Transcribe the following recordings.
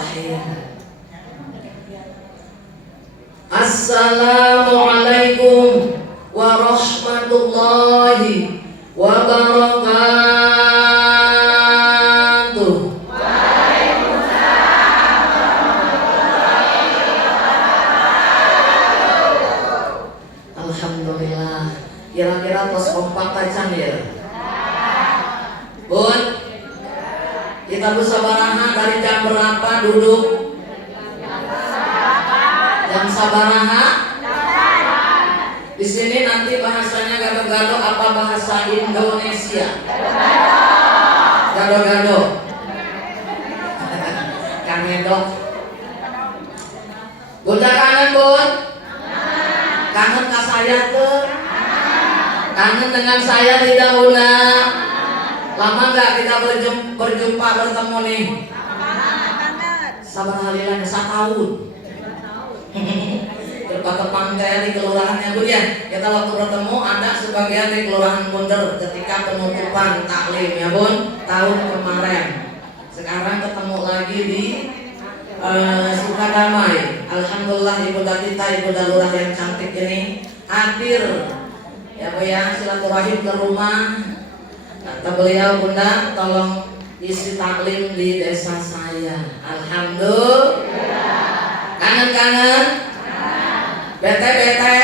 Bismillahirrahmanirrahim. Assalamualaikum warahmatullahi wabarakatuh. Alhamdulillah. Kira-kira tos kompak kacan ya? Bun, kita bersabaraha dari jam berapa duduk? Jam sabaraha? Di sini nanti bahasanya gado-gado apa bahasa Indonesia? Gado-gado. Kangen. Bunda kangen, Bun? Kangen ke saya tuh? Kangen dengan saya tidak, Bunda? Lama nggak kita berjumpa bertemu nih? Sabar halilanya 1 tahun. Berpakepangkai di kelurahannya Bun ya. Kita waktu bertemu ada sebagian di kelurahan Bunder ketika penutupan taklim ya Bun tahun kemarin. Sekarang ketemu lagi di Sukadamai. Alhamdulillah ibunda kita, ibunda lurah yang cantik ini hadir ya Bu ya, silaturahim ke rumah. Kata beliau, Bunda tolong isi taklim di desa saya. Alhamdulillah. Kangen-kangen? Bete-bete?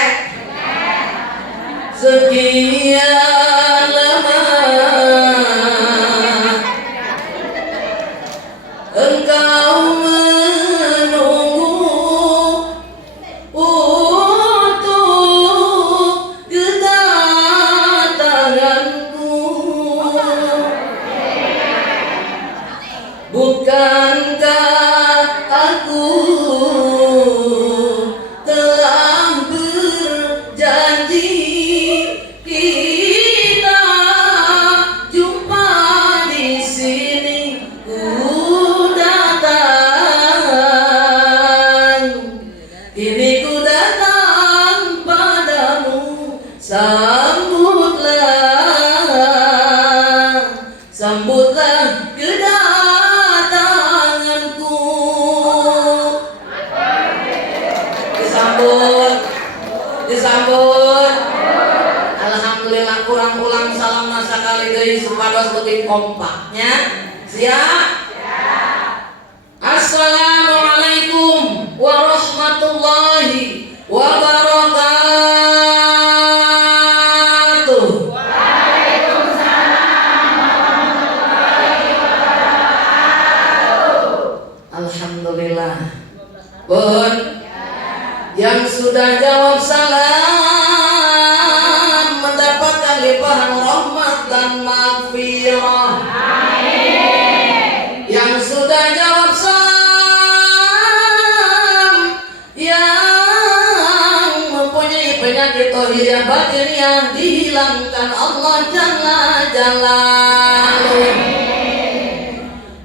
Sekian lama engkau menunggu untuk kedatanganku. Bukankah aku telah berjanji kita jumpa di sini? Ku datang, kini ku datang padamu. Sambutlah kedatanganku. Disambut. Alhamdulillah kurang-kurang salam nasa kali deui supados leuwih kompaknya. Siap? Assalamualaikum warahmatullahi wabarakatuh. Alhamdulillah. Bun, yang sudah jawab salam mendapatkan limpahan rahmat dan maghfirah. Amin. Yang sudah jawab salam yang mempunyai penyakit tohir batiniyah dihilangkan Allah Jalla Jalaluhu.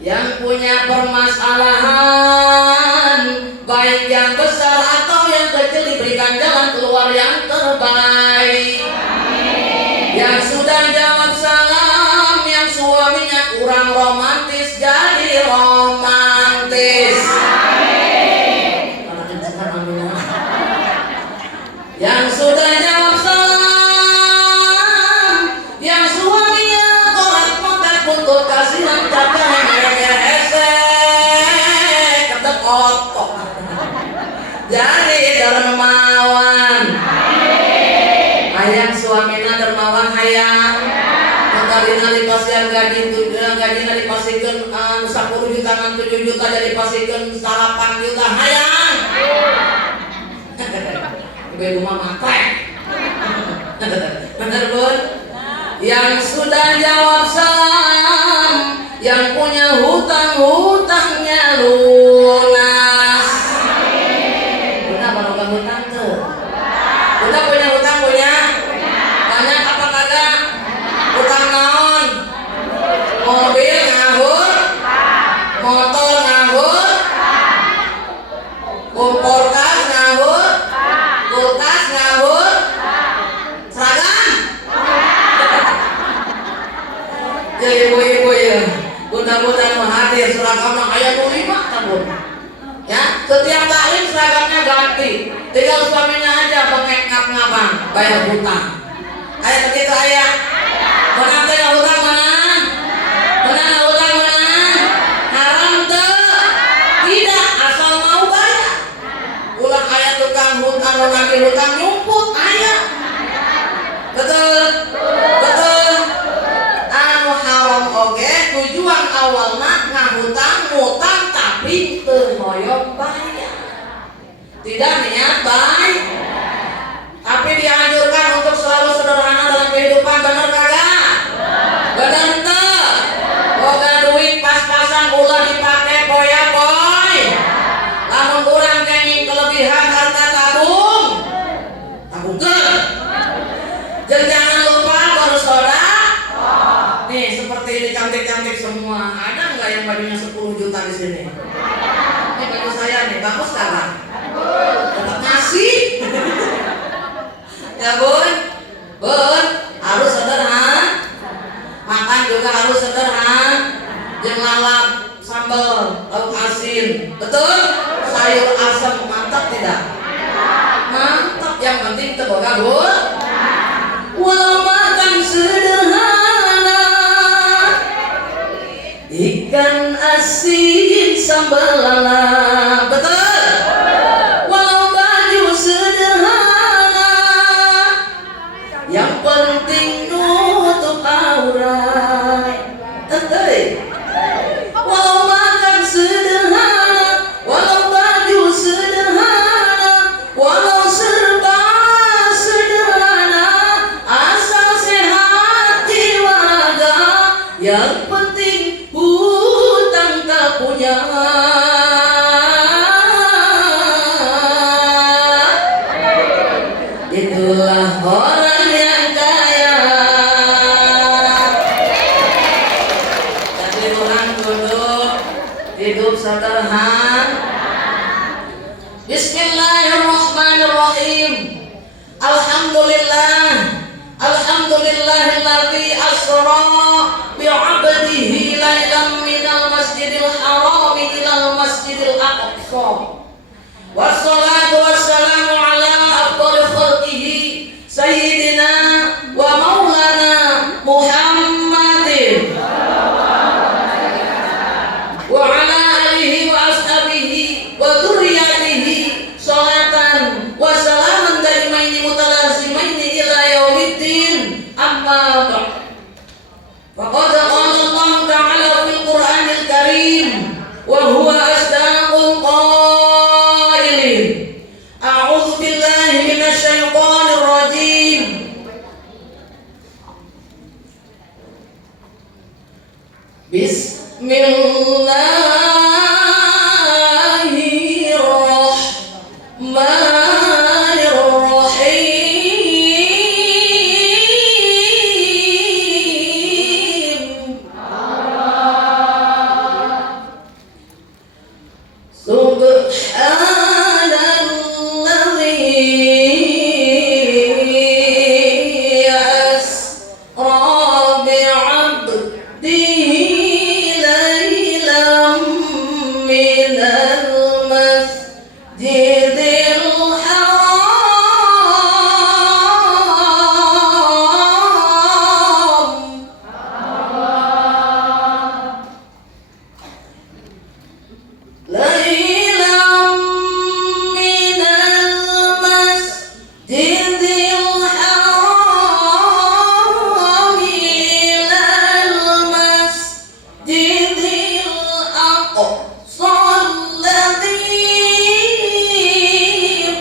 Yang punya permasalahan baik yang besar atau yang kecil diberikan jalan keluar yang terbaik. Amin. Yang sudah jawab salam yang suaminya kurang romantis jadi romantis. Amin. Yang sudah jawab salam yang suaminya korak motor buntut kasihan cacah otok jadi dermawan. Hayang suamina dermawan hayang. Makarina dipasieun gaji dipasieun 10 juta ngan 7 juta jadi pasieun 8 juta hayang. Ibu mah matek. Bener Bun? Yang sudah jawab salam yang punya hutang-hutangnya lunas. Bunda barokah hutang tuh. Bunda punya hutang punya? Banyak apa kagak? Hutang naon? Mobil ngahur? Motor ngahur? Kompor gas ngahur? Kulkas ngahur? Seragam? Ya ibu-ibu ya. Mudah-mudahan hadir seragamnya kayak 25 tahun. Ya, setiap taklim seragamnya ganti. Tinggal suaminya aja bengek ngap-ngapan bayar hutang. Ayah begitu ayah. Menang teh hutang menang. Menang hutang menang. Haram tuh. Tidak, asal mau bayar. Ulang ayah tukang hutang lagi hutang nyumput ayah. Betul. Betul. Anu haram oge tujuan awalna ngahutang ngutang tapi teu hoyong bayar. Tidak niat baik. Tapi dianjurkan untuk selalu sederhana dalam kehidupan, benar kagak? Benar teu? Boga duit pas-pasan ulah dipake poya-poy. Lamun kurang kenging kelebihan harta tabung. Tabungkeun. Jeung jangan lupa bersedekah. Nih seperti ini cantik-cantik semua. Ada nggak yang bajunya 10 juta di sini? Ini baju saya nih, bagus kagak? Tetap ngasih. Ya bun, bun harus sederhana. Makan juga harus sederhana. Jeung lalap sambal lauk asin, betul? Sayur asam mantap tidak? Mantap. Yang penting teboga bun. Walau makan sederhana, ikan asin sambal lalap, betul? Walau baju sederhana, yang penting nutup aurat. Walau makan sederhana, walau baju sederhana, walau serba sederhana, asal sehat jiwa raga, yang penting hutang tak punya. Itulah orang yang kaya. Jadi orang duduk hidup sederhana. Bismillahirrahmanirrahim. Alhamdulillah. Alhamdulillahilladzi asra bi'abdihi lailan minal masjidil haram ilal masjidil aqsa. Wassalatu wassalamu ala afdhalil khalqihi sayyidina wa maulana Muhammadin wa ala alihi wa ashabihi wa dzurriyyatihi sholatan wa salaman daimaini mutalazimaini ila yaumiddin. Amma ba'd. Faqad qala Allah ta'ala fil Qur'anil Karim wa huwa asdaqul qailin. A'udzu billahi minasy syaithanir rajim. Bismillahirrahmanirrahim. Subhanalladzi asra bi'abdihi lailan minal masjidil haram lailan minal masjidil haram ilal masjidil aqsa alladzi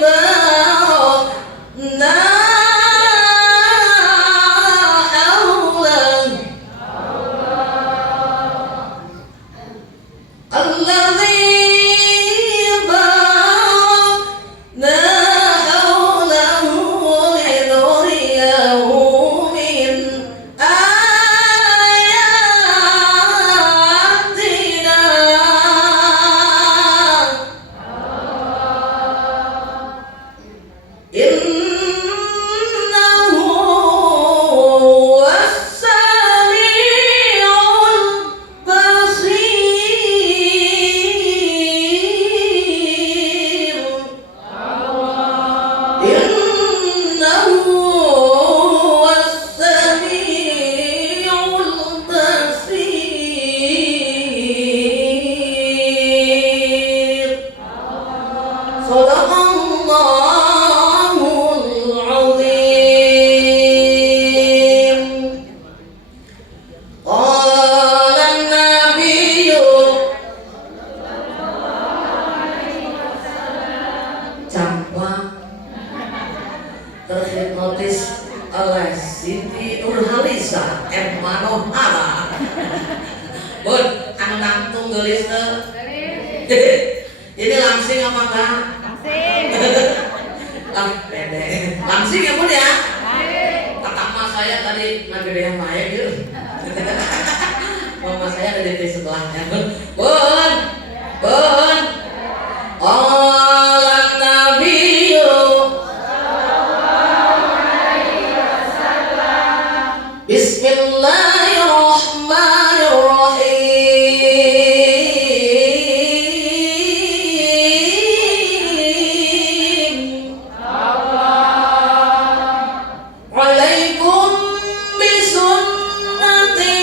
barakna hawlahu الذي باركنا حوله لنريه من آياتنا. إنه هو السميع البصير. gelis tuh? Ini langsing apa enggak? Langsing ya bun ya? Kata emak saya tadi ngagede yang lain gitu. Mama saya ada di sebelahnya. Bun, bun. Olah Nabiyu Bismillahirrahmanirrahim. Alaikum bisunnati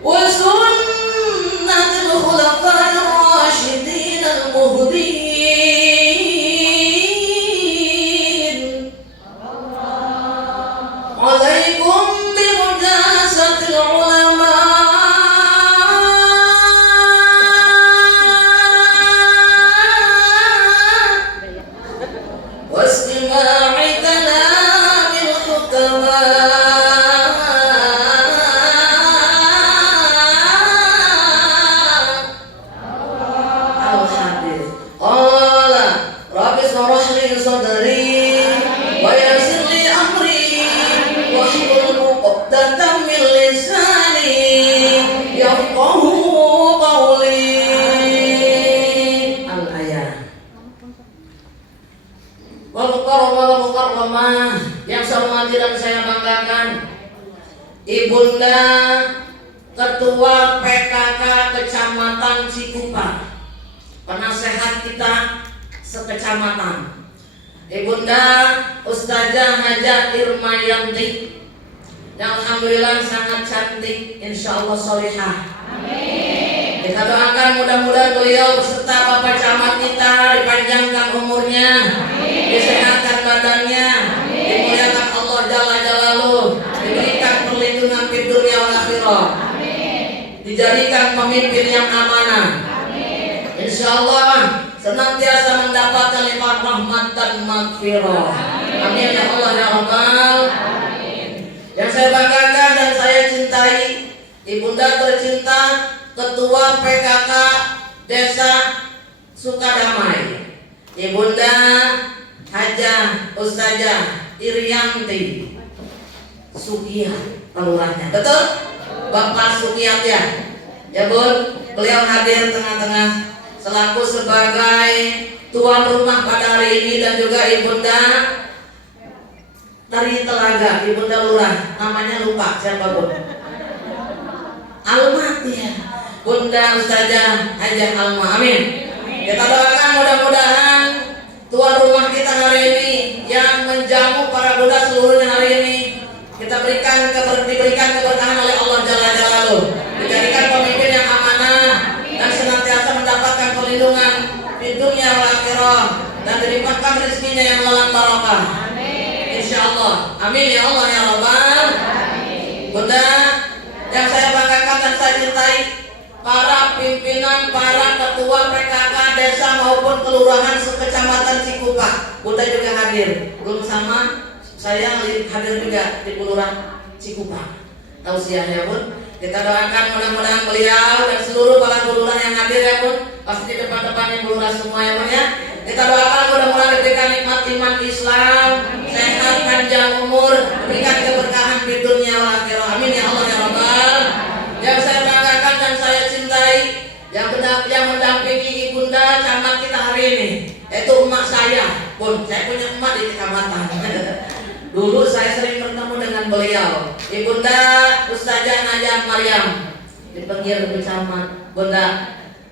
wa sunnatil khulafa'ir rasyidin al-muhdin. Alaikum bimujasatil ulama واستماع كلام الحكماء الحديث قال رب اشرح لي صدري ويسر لي أمري واحلل عقدة من لساني يفقهوا قولي. Al-ayat. Wal-mukarramah yang saya hormati dan saya banggakan, Ibunda Ketua PKK Kecamatan Cikupa, penasehat kita sekecamatan, Ibunda Ustazah Hajah Irmayanti yang alhamdulillah sangat cantik, insya Allah solihah. Kita doakan mudah-mudahan beliau beserta Bapak Camat kita dipanjangkan umurnya, disehatkan badannya, dimuliakan Allah Jalla Jalaluh, diberikan perlindungan di dunia wal akhirah, dijadikan pemimpin yang amanah, insya Allah senantiasa mendapatkan limpahan rahmat dan maghfirah. Amin ya Allah ya Rabbal. Yang saya banggakan dan saya cintai, Ibunda tercinta Ketua PKK Desa Sukadamai, Ibunda Hajah Ustazah Irianti Sukiyah pelurahnya. Betul? Bapak Sukiyah ya bun, beliau hadir tengah-tengah selaku sebagai tuan rumah pada hari ini, dan juga Ibunda dari Telaga, Ibunda Lurah, namanya lupa siapa bun? Alma ya, Bunda Ustazah Hajah Alma. Amin. Kita doakan mudah-mudahan tuan rumah kita hari ini yang menjamu para bunda seluruhnya hari ini, kita diberikan keberkahan oleh Allah Jalla Jalaluh, dijadikan pemimpin yang amanah dan senantiasa mendapatkan perlindungan di dunia wal akhirah, dan dilimpahkan rezekinya yang lalang barokah. Insyaallah. Amin ya Allah ya Rabbal. Bunda yang saya banggakan dan saya cintai, para pimpinan, para ketua PKK desa maupun kelurahan sekecamatan Cikupa, Bunda juga hadir. Belum sama saya hadir juga di kelurahan Cikupa. Tausiahnya pun kita doakan mudah-mudahan beliau dan seluruh para kelurahan yang hadir ya pun, pasti di depan-depannya kelurahan semua ya pun ya. Kita doakan mudah-mudahan diberikan nikmat iman Islam, sehat, panjang umur, diberikan keberkahan di dunia wal akhirah. Amin ya Allah ya Rabbal. Yang saya banggakan dan saya cintai, yang mendampingi Ibunda Camat kita hari ini, yaitu emak saya pun. Saya punya emak di kecamatan. Dulu saya sering bertemu dengan beliau, Ibunda Ustazah Najah Maryam di pinggir Camat. Bunda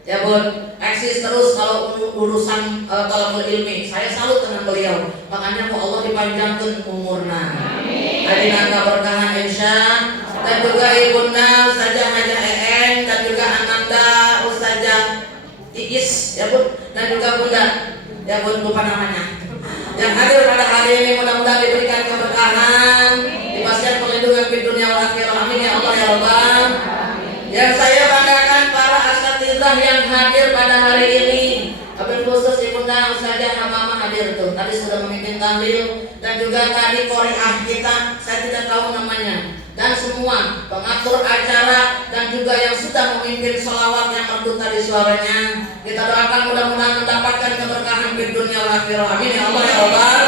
ya bun, eksis terus kalau urusan talabul ilmi. Saya salut dengan beliau, makanya Allah dipanjangkan umurna, adinangga berkahan insya. Dan juga Ibunda Ustazah Hajah Eeng, dan juga Ananda Ustazah Iis ya bun, dan juga Bunda ya bun, lupa namanya, yang hadir pada hari ini. Mudah-mudahan diberikan keberkahan, dipastikan perlindungan di dunia wal akhirah. Amin ya Allah ya Rabbal. Yang saya banggakan para asatidz sudah yang hadir pada hari ini. Wabil khusus Ibunda Ustazah Hamamah hadir tuh. Tadi sudah memimpin tahlil dan juga tadi qori'ah kita, saya tidak tahu namanya. Dan semua pengatur acara dan juga yang sudah memimpin sholawat yang merdu tadi suaranya, kita doakan mudah-mudahan mendapatkan keberkahan di dunia wal akhirah. Amin ya Allah ya Rabbal.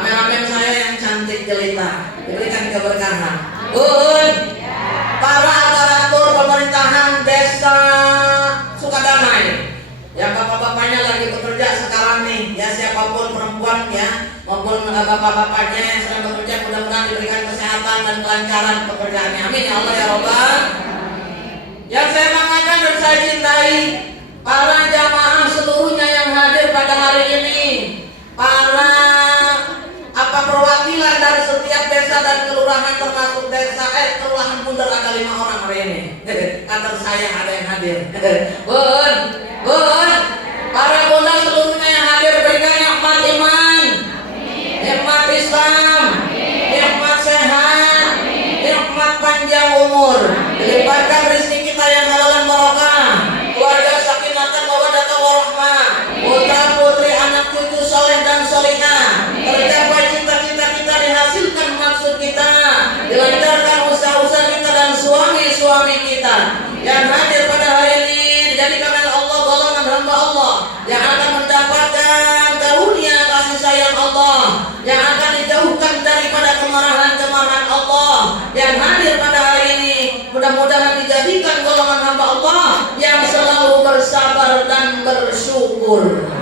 Amin saya yang cantik jelita diberikan keberkahan. Bun, para aparatur pemerintahan desa Sukadamai, ya bapak-bapaknya lagi bekerja sekarang nih, ya siapapun perempuan ya maupun bapak-bapaknya yang sedang bekerja, mudah-mudahan diberikan kesehatan dan kelancaran pekerjaannya. Amin ya Allah ya Rabbal. Yang saya banggakan dan saya cintai, para jamaah seluruhnya yang hadir pada hari ini, para perwakilan dari setiap desa dan kelurahan termasuk desa kelurahan Bundar ada 5 orang hari ini. Kantor saya ada yang hadir. Bun, para bunda seluruhnya yang hadir berikan nikmat iman, nikmat Islam, nikmat sehat, nikmat panjang umur, dilimpahkan rezeki kita yang halal dan barokah, keluarga sakinatan mawaddah warahmah, putra putri anak cucu soleh dan solihah, tercapai cita-cita kita, dihasilkan maksud kita, dilancarkan usaha-usaha kita dan suami-suami kita yang hadir pada hari ini. Dijadikan oleh Allah golongan hamba Allah yang akan mendapatkan karunia kasih sayang Allah, yang akan dijauhkan daripada kemarahan-kemarahan Allah. Yang hadir pada hari ini mudah-mudahan dijadikan golongan hamba Allah yang selalu bersabar dan bersyukur.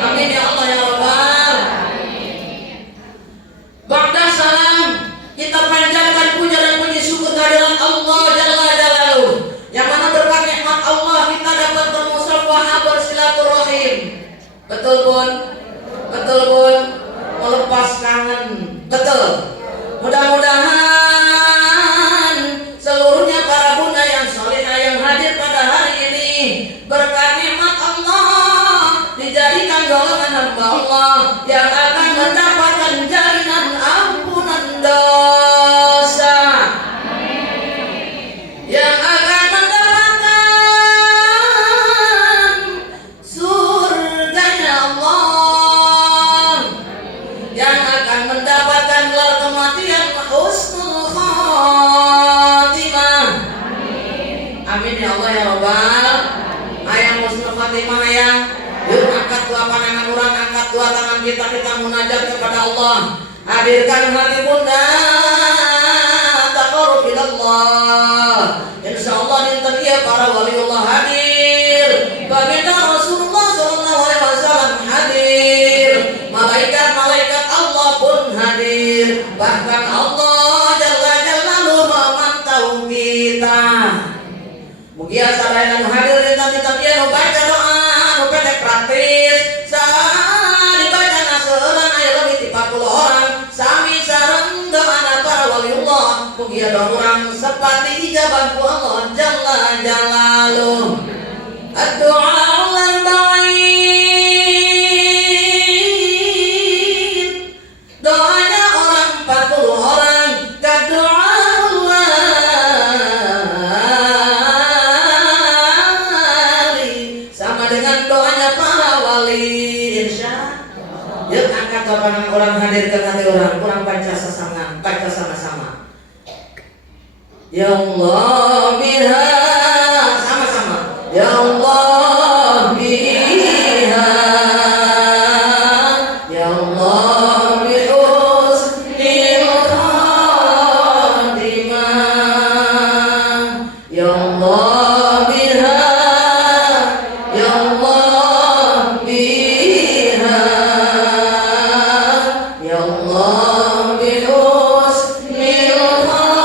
Amin ya Allah ya Rabbal. Ba'da salam, kita panjatkan puja dan puji syukur kehadirat Allah Jalla Jalaluhu, yang mana berkat nikmat Allah kita dapat bermusyawarah bersilaturahim. Betul Bun? Melepas kangen. Betul. Mudah-mudahan seluruhnya para bunda yang salihah yang hadir pada hari ini berkat nikmat Allah dijadikan golongan hamba Allah yang akan mendapatkan jaminan ampunan dosa, yang akan mendapatkan surganya Allah, yang akan mendapatkan gelar kematian husnul khatimah. Amin ya Allah ya Rabbal. Ayang husnul khatimah ya. Yuk angkat dua pandangan orang, angkat dua tangan kita munajat kepada Allah. Hadirkan hati bunda taqarrub ila Allah. Insyaallah dinten ieu para waliullah hadir, baginda Rasulullah sallallahu alaihi wasallam hadir, malaikat-malaikat Allah pun hadir, bahkan Allah Jalla Jalaluhu memantau kita. Mugia sadaya nu hadir dinten ieu nu baca doa nu pendek praktis, dibaca naseureun aya lebih ti 40 orang, sami sareng doana para waliullah, mugia doa urang sepati ijabah ku Allah Jalla Jalaluhu. Ad-du'a lan ba'id, doanya orang 40 orang, kadoa sama dengan doanya para wali. Insyaallah. Yuk angkat pandangan orang, hadirkan hati orang baca sama-sama. Ya Allah biha, sama-sama. Ya Allah biha, ya Allah bi husnil khatimah, ya Allah biha, ya Allah biha, ya Allah bi husnil khatimah.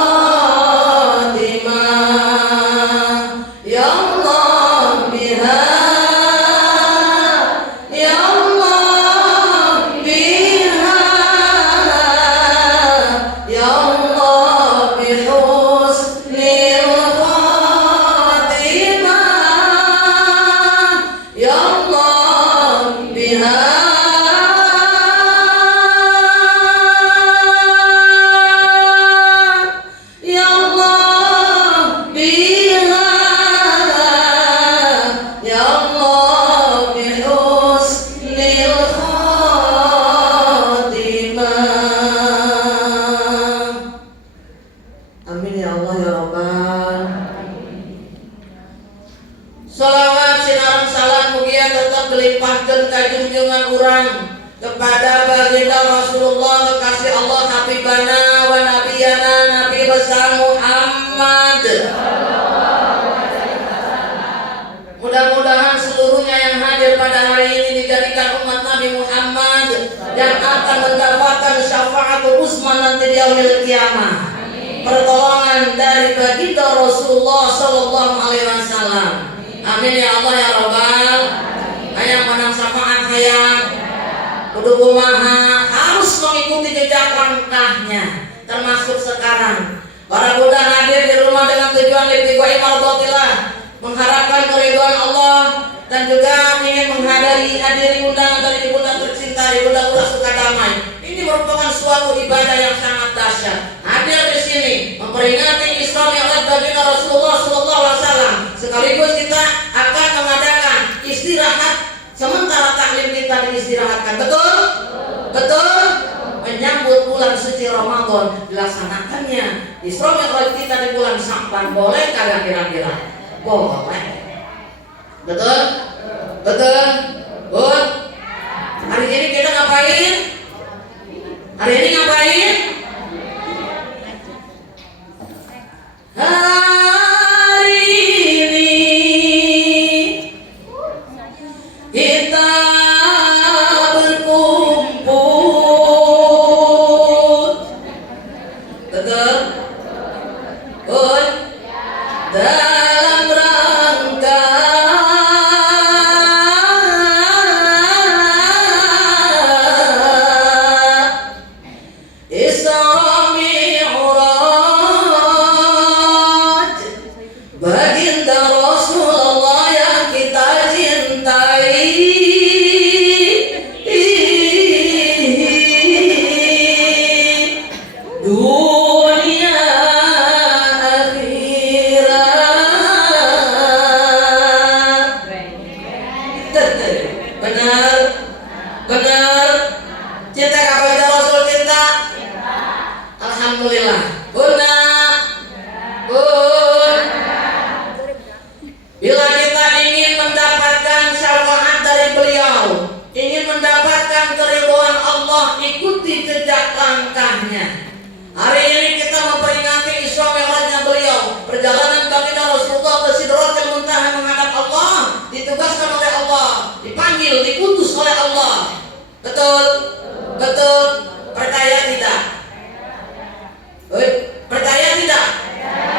Amin ya Allah ya Rabbal. Salawat sinarang salam mugia tetap dilimpahkan kajunjungan urang kepada baginda Rasulullah kekasih Allah Habibana wa Nabiyana Nabi besar Muhammad. Mudah-mudahan seluruhnya yang hadir pada hari ini dijadikan umat Nabi Muhammad yang akan mendapatkan syafaatul uzma nanti di yaumil qiyamah. Pertolongan dari baginda Rasulullah sallallahu alaihi wasallam. Amin ya Allah ya Rabbal. Hayang menang syafaat hayang. Kudu kumaha harus mengikuti jejak langkahnya. Termasuk sekarang para budak hadir di rumah dengan tujuan libtiqai mardhatillah, mengharapkan keridhaan Allah dan juga ingin hadiri undangan dari ibunda tercinta, ibunda suka damai. Ini merupakan suatu ibadah yang sangat dahsyat. Hadir di sini memperingati Isra Mi'raj baginda Rasulullah sallallahu alaihi wasallam. Sekaligus kita akan mengadakan istirahat sementara taklim kita diistirahatkan. Betul? Betul? Menyambut bulan suci Ramadan dilaksanakannya Isra Mi'raj kita di bulan Sya'ban. Boleh kagak kira-kira? Boleh. Betul? Betul? Betul? Hari ini kita ngapain? Hari ini ngapain? Hari ini kita berkumpul. Betul? Betul? Dalam rangka Isra Mi'raj baginda Rasulullah yang kita cintai. Dunia akhirat. Benar? Benar? Cinta kepada Rasul cinta? Alhamdulillah. Bunda, Bun, bila kita ingin mendapatkan syafaat dari beliau, ingin mendapatkan keridhaan Allah, ikuti jejak langkahnya. Hari ini kita memperingati Isra Mi'rajnya beliau, perjalanan baginda Rasulullah ke Sidratil Muntaha menghadap Allah, ditugaskan oleh Allah, dipanggil, diutus oleh Allah. Betul? Betul? Percaya tidak? Percaya tidak?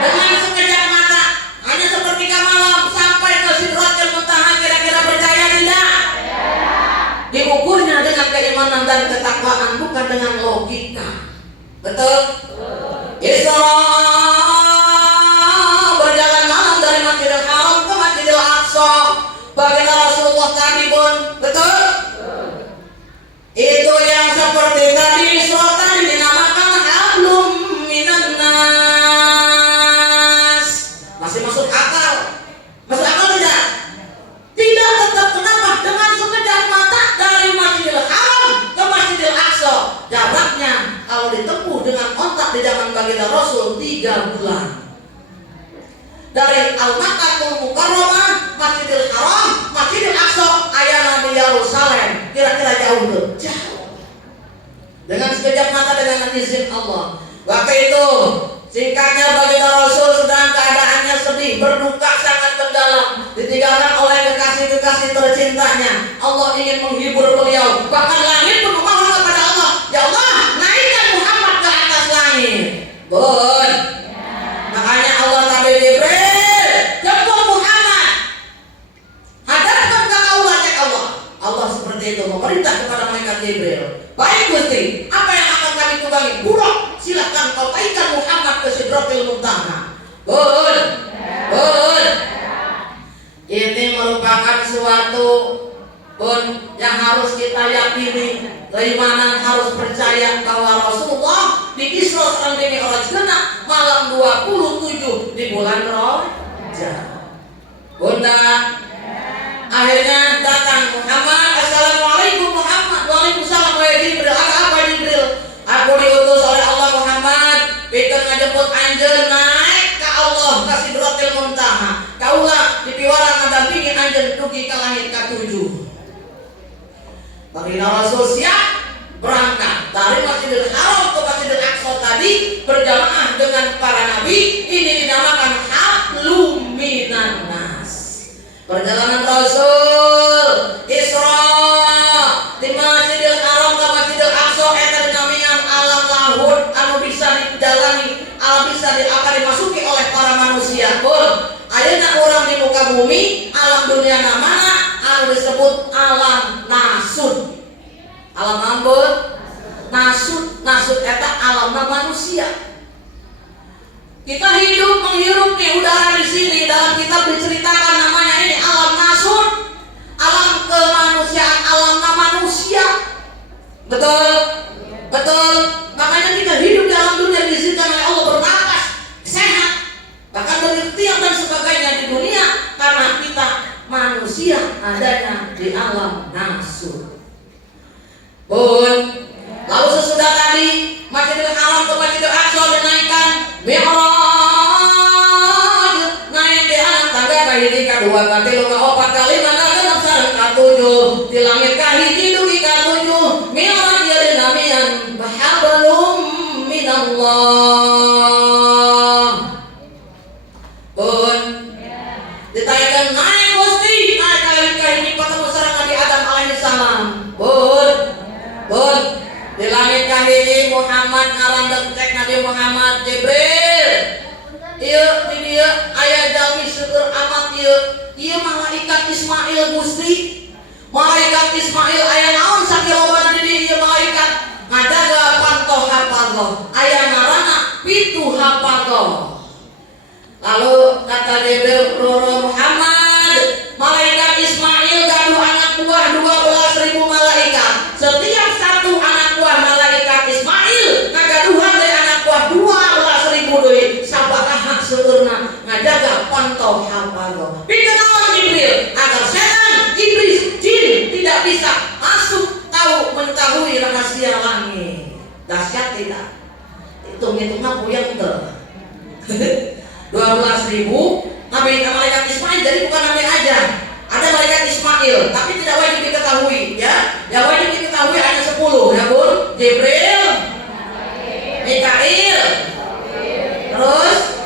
Dengan sekejap mata, hanya sepertiga malam sampai ke Sidratil Muntaha, kira-kira percaya tidak? Diukurnya dengan keimanan dan ketakwaan, bukan dengan logika. Betul? Isra berjalan malam dari Masjidil Haram ke Masjidil Aqsa. Baginda Rasulullah tadi pun, betul? Itu yang seperti tadi Isra tadi dinamakan hablum minan nas. Masih masuk akal? Masuk akal tidak? Tidak, tetap. Kenapa? Dengan sekejap mata dari Masjidil Haram ke Masjidil Aqsa, jaraknya kalau ditempuh dengan ontak di zaman baginda Rasul 3 bulan. Dari Al-Makkahul Mukarramah, Masjidil Haram, Masjidil Aqsa, ayana di Yerusalem. Kira-kira jauh tuh? Jauh. Dengan sekejap mata dengan izin Allah. Waktu itu singkatnya baginda Rasul sedang keadaannya sedih, berduka sangat mendalam, ditinggalkan oleh kekasih-kekasih tercintanya. Allah ingin menghibur beliau. Bahkan langit pun memohon kepada Allah, ya Allah, naikkan Muhammad ke atas langit. Bun. Makanya Allah tadi Jibril, jemput Muhammad, hadapkan ke Allah, cek Allah. Allah seperti itu memerintah kepada malaikat Jibril. Baik Gusti, apa yang akan kami tunggangi? Buruk, silakan kau naikkan Muhammad ke Sidratil Muntaha. Bun. Bun. Ini merupakan suatu yang harus kita yakini. Keimanan harus percaya bahwa Rasulullah di Isra Mi'raj genap malam 27 di bulan Rajab. Bunda, akhirnya datang Muhammad. Assalamualaikum Muhammad. Waalaikumsalam. Wahai Jibril. Apa Jibril? Aku diutus oleh Allah Muhammad, pikir ngajemput aing anjeun naik ka Allah ka Sidratil Muntaha. Kaula dipiwara ngadampingi anjeun dugi ka langit ka-7. Baginda Rasul siap berangkat dari Masjidil Haram ke Masjidil Aqsa tadi berjamaah dengan para nabi. Ini dinamakan hablum minan nas. Perjalanan Rasul Isra di Masjidil Haram ke Masjidil Aqsa eta dinamian alam lahud anu bisa dijalani, anu bisa dimasuki oleh para manusia. Pun ayeuna urang di muka bumi alam dunia namana anu disebut alam nasud. Alam ambut nasud eta alamna manusia. Kita hidup menghirup nih udara di sini, dalam kitab diceritakan namanya ini alam nasud, alam kemanusiaan, alamna manusia. Betul, betul. Makanya kita hidup di alam dunia diizinkan oleh Allah bernapas, sehat, bahkan berikhtiar dan sebagainya di dunia karena kita manusia adanya di alam nasud. Pun lalu sesudah tadi Masjidil Haram ke Masjidil Aqsa dinaikkan Mi'raj, naik di atas tangga kahiji kadua katilu kaopat kalima kagenep sareng ka-7 di langit kahiji dugi ka-7. Mi'raj jadi namian bahablum minallah. Pun ditaikkan naik Gusti, naik kahiji ketemu sareng Nabi Adam alaihi salam. Pun di langit kahiji Muhammad ngarandeg cek Nabi Muhammad Jibril. Ieu di dieu aya jalmi seueur amat ieu malaikat Ismail Gusti. Malaikat Ismail aya naon sakilobana di dieu malaikat ngajaga panto hafazoh. Aya ngaranna pitu hafazoh. Lalu kata Jibril Muhammad, malaikat Ismail gaduh anak buah 12.000 malaikat. Setiap satu anak buah malaikat Ismail ngagaduhan dari anak buah 12.000 deui sabaraha seueurna ngajaga pantau hafazoh. Pikeun naon Jibril? Agar setan, iblis, jin tidak bisa masuk tahu mengetahui rahasia langit. Dahsyat tidak? Hitung-hitungna puyeng teu. 12.000 Nabi malaikat Ismail, jadi bukan Nabi aja. Ada malaikat Ismail, tapi tidak wajib diketahui, ya. Yang wajib diketahui hanya 10, ya Bun. Jibril, Mikail, terus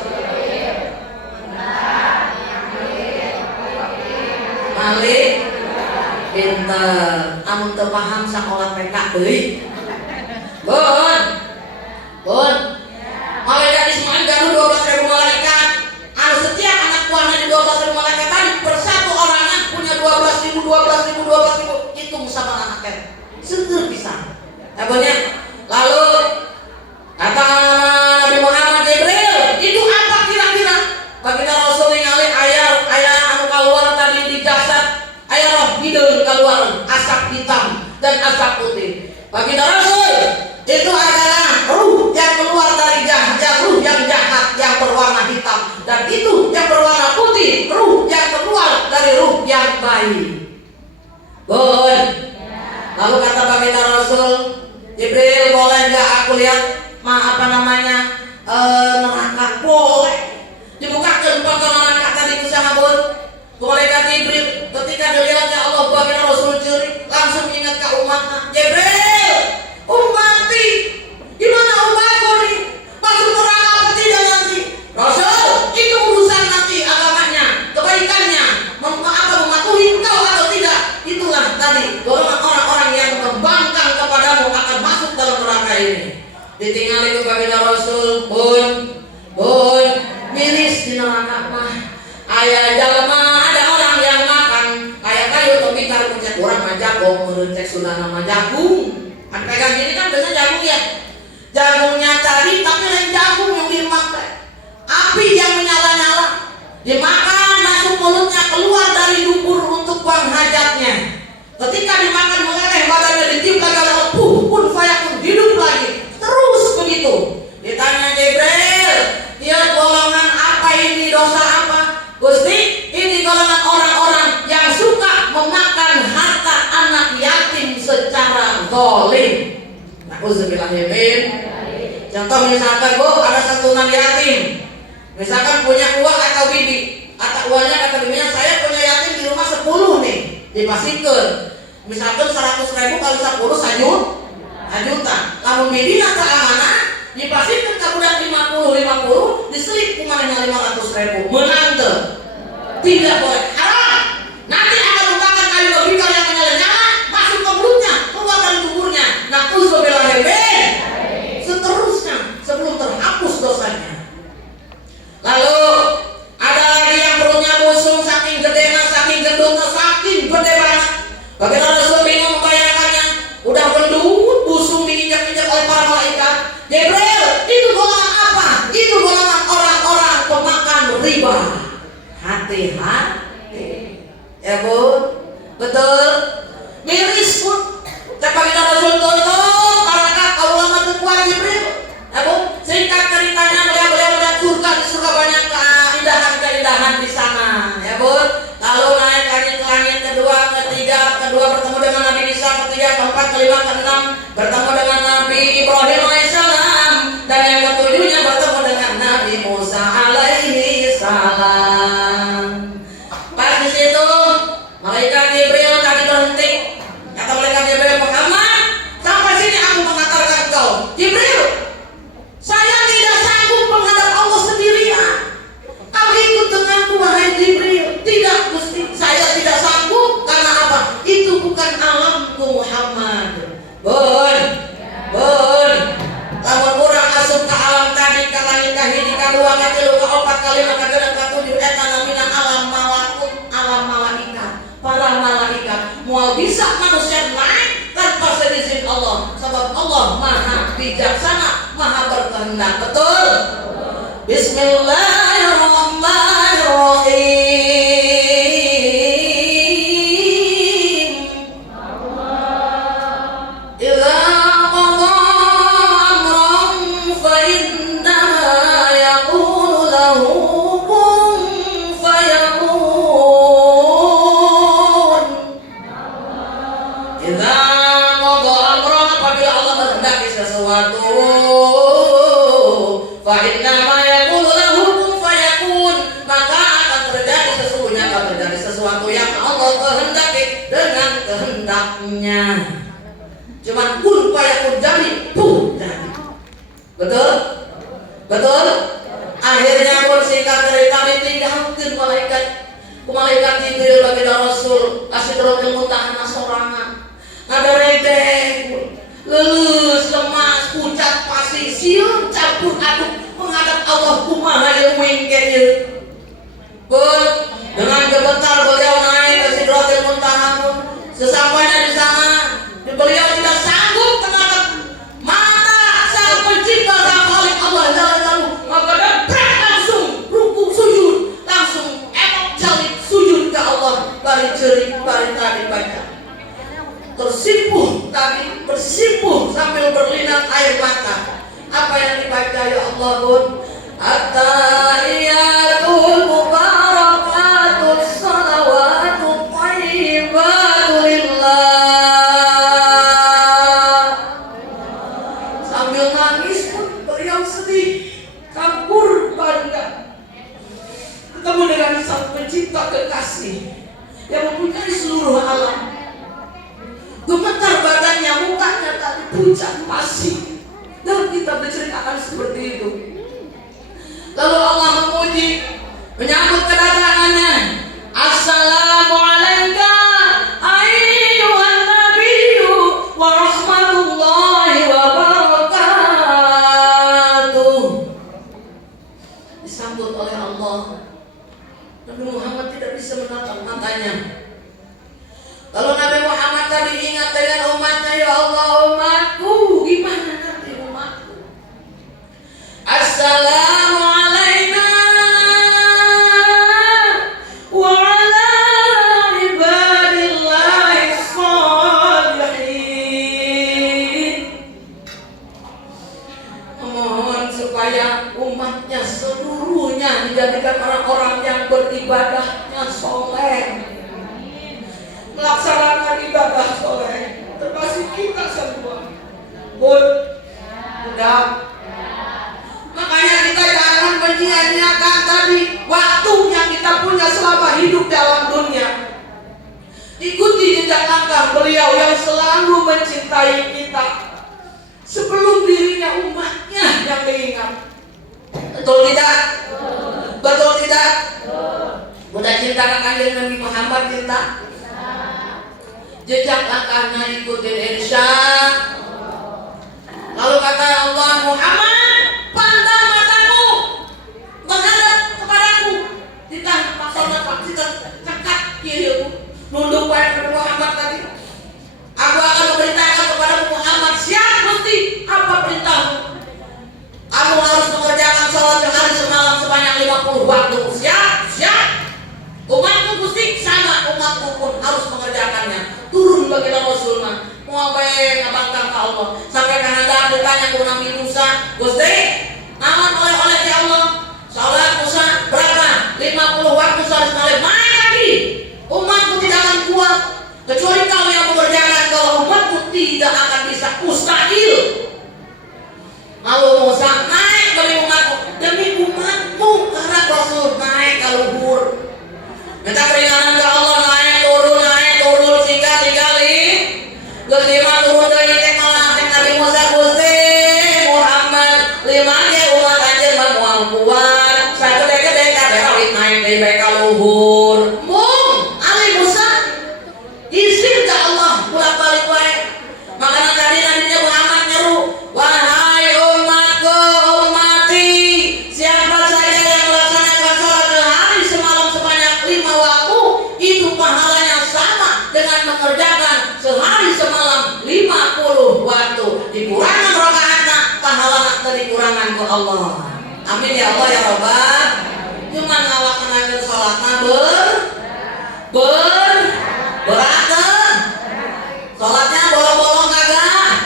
Malik, pinter. Amun teu paham sakola TK deui. Bun. Malaikat Ismail gaduh 12.000 malaikat. Anu setiap anak buahnya di 12.000 malaikat tadi persatu orangnya punya 12.000 hitung sama anak teh. Seueur pisan. Ya bener. Lalu kata Nabi Muhammad Jibril, itu apa kira-kira? Baginda Rasul ningali aya anu keluar tadi di jasad, aya roh hideung keluar, asap hitam dan asap putih. Baginda Rasul, itu adalah ruh yang keluar dari jahat, ruh yang jahat yang berwarna hitam, dan itu yang berwarna putih, ruh yang keluar dari ruh yang baik. Bun. Lalu kata baginda Rasul, Jibril, boleh nggak aku lihat neraka? Boleh. Dibukakan portal neraka tadi bisa Bun. Malaikat Jibril ketika dilihatnya Allah baginda Rasul curi, langsung ingat ke umatnya. Jibril, ummati, gimana umatku nih? Masuk neraka apa tidak nanti? Rasul, itu urusan nanti agamanya, kebaikannya, mematuhi engkau atau tidak. Itulah tadi golongan orang-orang yang membangkang kepadamu akan masuk dalam neraka ini. Ditinggali ke baginda Rasul, Bun, miris di neraka mah. Aya jalma, ada orang yang makan kayak kayu tapi kalau mencet orang mah jagung, menurut cek sudah nama jagung. Kan pegang gini kan biasa jagung ya. Jagungnya tadi tapi lain jagung yang dimakan. Api yang menyala-nyala dimakan, masuk mulutnya, keluar dari dubur untuk buang hajatnya. Ketika dimakan mengeleh, badannya ditiup lagi, pun fayakun, hidup lagi. Terus begitu. Ditanya Jibril, dia golongan apa ini, dosa apa? Gusti, ini golongan orang-orang yang suka memakan harta anak yatim secara zalim. Na'udzubillahimin. Contoh misalkan Bu, ada santunan yatim, Misalkan punya uang atau bibi, atau uangnya kata bibinya, saya punya yatim di rumah 10 nih, dipasingkan. Misalkan 100.000 kali 10 juta. Lamun bibi nak keamanan, dipasingkan ke budak 50 diselip kumanehna 500.000. Menang tuh? Tidak boleh, haram. Nanti akan letakkan kayu bakar yang menyala-nyala masuk ke mulutnya, keluar dari tubuhnya. Na'udzubillah. Seterusnya sebelum terhapus dosanya. Lalu ada lagi yang perutnya busung saking gedenya, saking gendutnya, saking gede banget. Bagaimana Rasul bingung membayangkannya? Udah gendut, busung diinjak-injak oleh para malaikat. Jibril, itu golongan apa? Itu golongan orang-orang pemakan riba. Hati-hati, ya Bu, betul. Miris pun. Cek bagaimana Rasul tuntut, karena Allah kuat Jibril. Ya Bu, singkat ceritanya beliau melihat surga, di surga banyak keindahan di sana, ya Bu. Lalu naik lagi ke langit kedua, kedua bertemu dengan Nabi Isa, ketiga, keempat, kelima, keenam bertemu dengan Nabi Ibrahim alaihissalam, dan yang ketujuhnya bertemu dengan Nabi Musa alaihi salam. Pas di situ malaikat Jibril tadi berhenti. Kata malaikat Jibril, Muhammad, sampai sini aku mengantarkan kau. Jibril, saya tidak sanggup menghadap Allah sendirian. Kau ikut denganku wahai Jibril. Tidak Gusti, saya tidak sanggup. Karena apa? Itu bukan alamku Muhammad. Bun. Lamun urang asup ke alam tadi, ka langit ka hiji, ka dua, ka tilu, ka opat, ka lima, ka genep, ka tujuh, eta namina alam malakut, alam malaikat. Para malaikat moal bisa manusia naik tanpa seizin Allah, sebab Allah maha bijaksana, maha berkehendak. Betul? Bismillahirrahmanirrahim. Idza qada amran fa innama yaqulu lahu kun fayakun. Idza qada amran, apabila Allah menghendaki sesuatu, fa innama yaqulu lahu kun fayakun, maka akan terjadi sesungguhnya, akan terjadi sesuatu yang Allah kehendaki dengan kehendaknya. Cuman kun fayakun, jadi pun jadi. Betul? Betul? Akhirnya pun singkat cerita ditinggalkan malaikat Jibril bagi Rasul Sidratul Muntaha sorangan. Ngadarete lulus lemas pucat pasti siun campur aduk menghadap Allah kumaha yang wingkenya. Pun dengan gemetar beliau naik ke Sidratul Muntaha. Sesampainya di sana, beliau tidak sanggup menatap mana sang pencipta, sang khalik Allah Jalla, maka dempet langsung ruku sujud, langsung etok jalik sujud ke Allah. Bari cerik, bari tadi baca, tersimpuh tadi, bersimpuh sambil berlinang air mata. Apa yang dibaca ya Allah Bun? At-tahiyatul mubarakatus salawatut thayyibatu lillah. Sambil nangis pun beliau sedih, campur bangga ketemu dengan sang pencipta kekasih yang mempunyai seluruh alam. Gemetar badannya, mukanya tadi pucat masih. Dan kita berceritakan seperti itu. Lalu Allah memuji, menyambut kedatangannya. Assalamualaikum ayyuhan nabiyyu wa rahmatullahi wa barakatuh. Disambut oleh Allah. Nabi Muhammad tidak bisa menatap matanya. Lalu Nabi Muhammad tadi ingat dengan umatnya, ya Allah umatku, gimana nanti umatku? Assalamualaikum wa ala ibadillahi shalihin. Mohon supaya umatnya seluruhnya dijadikan orang-orang yang beribadahnya soleh, melaksanakan ibadah soleh, termasuk kita semua. Apakah beliau yang selalu mencintai kita sebelum dirinya umatnya yang diingat? Betul tidak? Betul tidak? Udah cintakan kanjeng Nabi Muhammad cinta? Jejak langkahnya ikutin irsyad. Lalu kata Allah, Muhammad, pandang matamu menghadap kepadaku. Kita maksudnya kita cekat kiri nunduk pada Muhammad tadi. Aku akan memberitakan kepada Muhammad, siap Gusti, apa perintahmu? Kamu harus mengerjakan sholat sehari semalam sebanyak 50 waktu. Siap, siap. Umatku Gusti sama, umatku pun harus mengerjakannya. Turun bagi Rasulullah. Mau apa yang ngabangkang ke Allah? Sampai Kanada ditanya ke Nabi Musa, Gusti, naon oleh-oleh ya Allah? Sholat Musa berapa? 50 waktu sehari semalam. Naik lagi. Umatku tidak akan kuat kecuali kau yang mengerjakan. Kalau umatku tidak akan bisa, mustahil. Lalu Musa naik demi umatku, demi umatmu, karena Rasul naik ke luhur. Minta keringanan ke Allah, naik turun tiga kali. Terus 5 turun dari malah Nabi Musa, Gusti Muhammad 5 ge umat anjeun mah moal kuat. Sagede-gede kabeh awit naik deui bae ka luhur. Mung ali Musa izin ka Allah bolak-balik wae. Makana tadi Nabi Muhammad nyeru, wahai umatku, ummati, siapa saja yang melaksanakan sholat sehari semalam sebanyak 5 waktu, itu pahalanya sama dengan mengerjakan sehari semalam 50 waktu. Dikurangan rakaatna, pahalana teu dikurangan ku Allah. Amin ya Allah ya Rabbal. Cuma ngalaksanakeun salatna berat teu? Salatnya bolong-bolong kagak?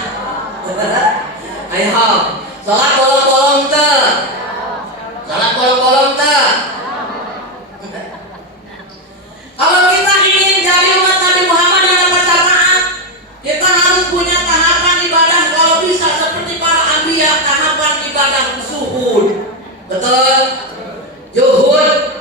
Ayo, salat bolong-bolong teu? Salat bolong-bolong teu? Kalau kita ingin jadi umat Nabi Muhammad yang dapat syafaat, kita harus punya tahapan ibadah. Kalau bisa seperti para anbiya, tahapan ibadah zuhud. Betul? Zuhud,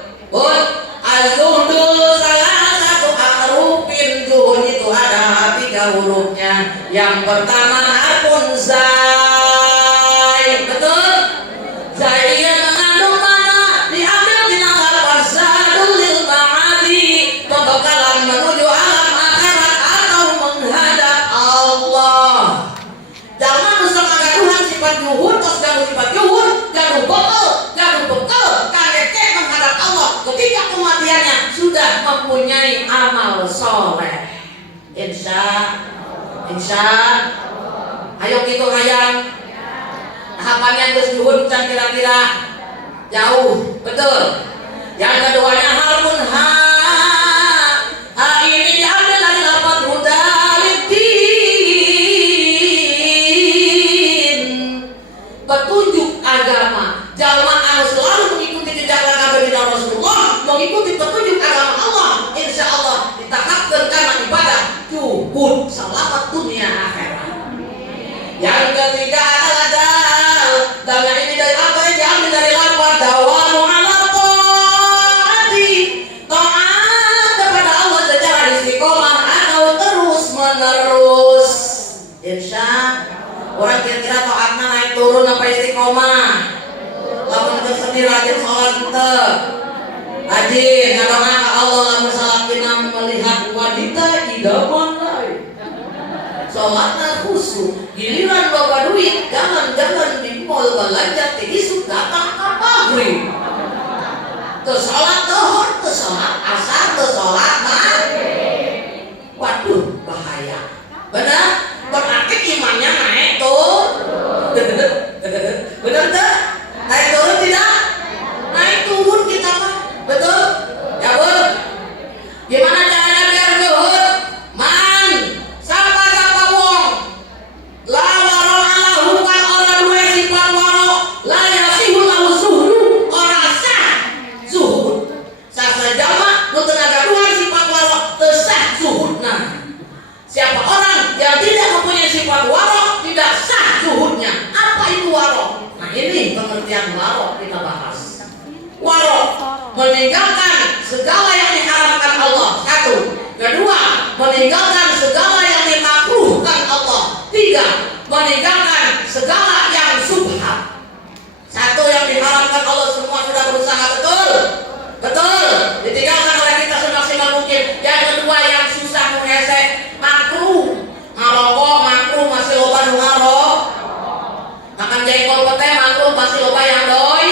az-zuhdu salah satu akrufin. Zuhud itu ada 3 hurufnya. Yang pertama harfun zai. Betul? Zai yang mengandung mana? Diambil minal lafaz zadul lil ma'adi, pembekalan menuju alam akhirat atau menghadap Allah. Jangan usah ngagaduhan sifat zuhud, terus gaduh sifat zuhud, gaduh bekal, kageke menghadap Allah. Ketika kematiannya sudah mempunyai amal soleh. Insya ayo gitu hayang tahapannya geus zuhud can kira-kira jauh. Betul. Yang keduanya harfun ha. Ini diambil dari lafaz hudaliddin, petunjuk agama. Jalma anu selalu mengikuti jejak langkah baginda Rasulullah, mengikuti petunjuk agama Allah, insya Allah ditakabkan karena ibadah zuhud selamat dunia akhirat. Yang ketiga adalah dal ini dari apa? Diambil dari lafaz dawamu ala taati, taat kepada Allah secara istiqomah atau terus menerus. Insya orang kira-kira taatnya naik turun apa istiqomah? Lamun teu sedih rajin sholat teu, rajin ngadoa ka Allah. Lamun salat kita melihat wanita idaman lain, sholatna khusyuk. Giliran loba duit, jalan-jalan di mall belanja isuk datang ka pabrik. Teu sholat zuhur, teu sholat asar, teu sholat maghrib. Waduh bahaya. Benar? Berarti imannya naik tuh. Benar tak? Naik turun tidak? Naik turun kita mah. Betul? Ya betul. Gimana caranya biar zuhud? Man, sapa wong la waro ala hukan ora duwe sifat waro, la yasihul lahu zuhud, ora sah zuhud. Sasajama nu teu ngagaduhan sifat waro teu sah zuhudna. Siapa orang yang tidak mempunyai sifat waro, tidak sah zuhudnya. Apa itu waro? Nah ini pengertian waro kita bahas. Waro meninggalkan segala yang diharamkan Allah. 1. Kedua, meninggalkan segala yang dimakruhkan Allah. 3, meninggalkan segala yang subhat. 1 yang diharamkan Allah semua sudah berusaha, betul? Betul. Ditinggalkan oleh kita semaksimal mungkin. Yang kedua yang susah mengesek, makruh. Ngarokok makruh masih loba nu ngarok. Makan jengkol pete makruh masih loba yang doi.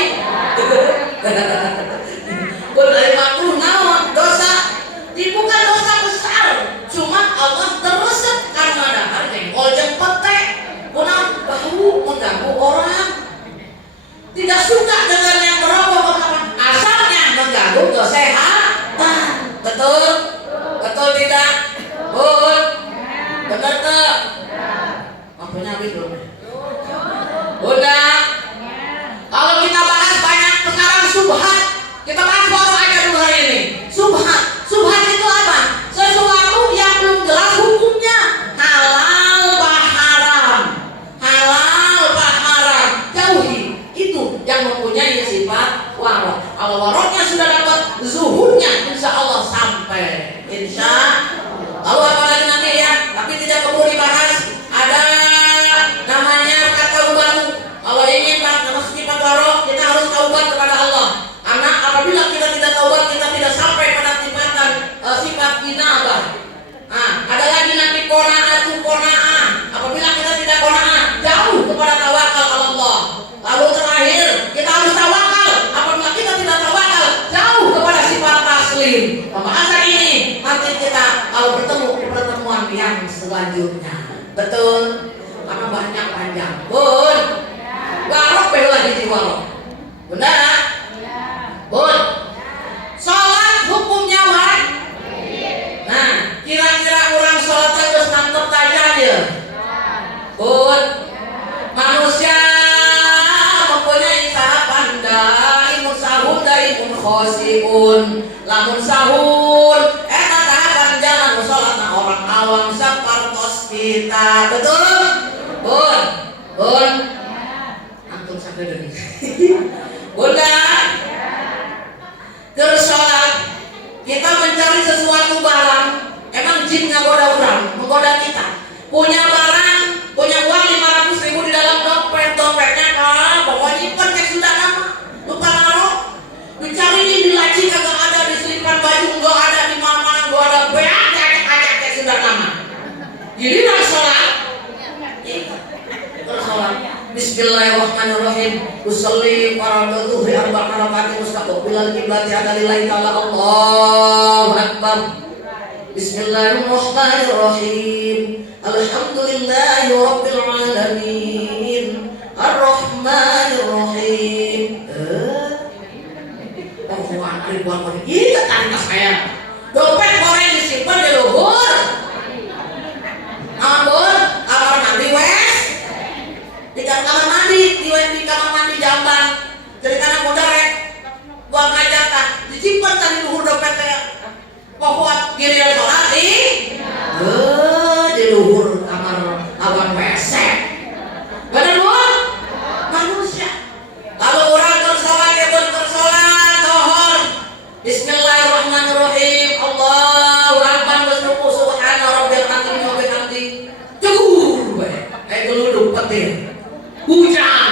Pun dari makruh naon dosa. Bukan dosa besar, cuma Allah teresep karena dahar jengkol jeung pete. Punah bau mengganggu orang. Tidak suka dengan yang merokok, asalnya mengganggu kesehatan. Betul? Betul tidak? Betul? Benar tak? Makanya habis belum? Bunda, kalau kita bahas banyak sekarang subhat, kita bahas baru aja dulu hari ini. Subhat, subhat itu apa? Sesuatu yang belum jelas hukumnya, halal bah haram, halal bah haram, jauhi. Itu yang mempunyai sifat warok. Kalau waroknya sudah dapat, zuhudnya insya Allah sampai. Insya Allah. Apa lagi nanti ya? Tapi tidak perlu dibahas. Ada namanya kata baru. Kalau ingin sifat warok, kita harus taubat kepada Allah. Karena apabila kita tidak taubat, kita tidak sampai pada sifat inabah. Nah, ada lagi nanti kona'ah. Apabila kita tidak kona'ah, jauh kepada tawakal Allah. Lalu terakhir, kita harus tawakal. Apabila kita tidak tawakal, jauh kepada sifat taslim. Pembahasan ini nanti kita kalau bertemu di pertemuan yang selanjutnya. Betul? Karena banyak panjang. Bun, warok bela di warok. Benar? Bun, sholat hukumnya wajib. Nah, kira-kira orang sholat harus mantep saja dia. Bun, manusia mempunyai tahapan daimun sahun daimun khosiun. Lamun sahun eta tahapan jalan sholat na orang awam sapartos kita. Betul? Bun, bun, antum sampai dulu. Bunda, ke sholat kita mencari sesuatu barang. Emang jin ngagoda orang, menggoda kita. Punya barang, punya uang 500.000 di dalam dompetnya pokoknya nyimpen cek sudah nama. Lupa naruh. Dicari di laci kagak ada, diselipkan baju enggak ada, di mana enggak ada, beak cek sudah nama. Jadi nak sholat. Sholat. Bismillahirrahmanirrahim. Usolli faradu zuhri arba'a rakaat mustaqbilal qiblati ada lillahi ta'ala. Allahu akbar. Bismillahirrahmanirrahim. Alhamdulillahi rabbil alamin. Ar-rahmanirrahim. Ribuan ini tanda saya. Dompet goreng disimpan di luhur. Ampun, kamar mandi wes. Di kamar mandi, di kamar mandi jamban. Jadi karena mudarek buang hajatan, disimpan tadi luhur dompetnya. Pokok kiri sholat di luhur kamar awan WC. Benar bu? Manusia. Lalu orang tersolat ya pun tersolat tohor. Bismillahirrahmanirrahim. Allahu akbar bersyukur subhana rabbil azim wa bihamdi. Cukup. Geluduk petir. Hujan.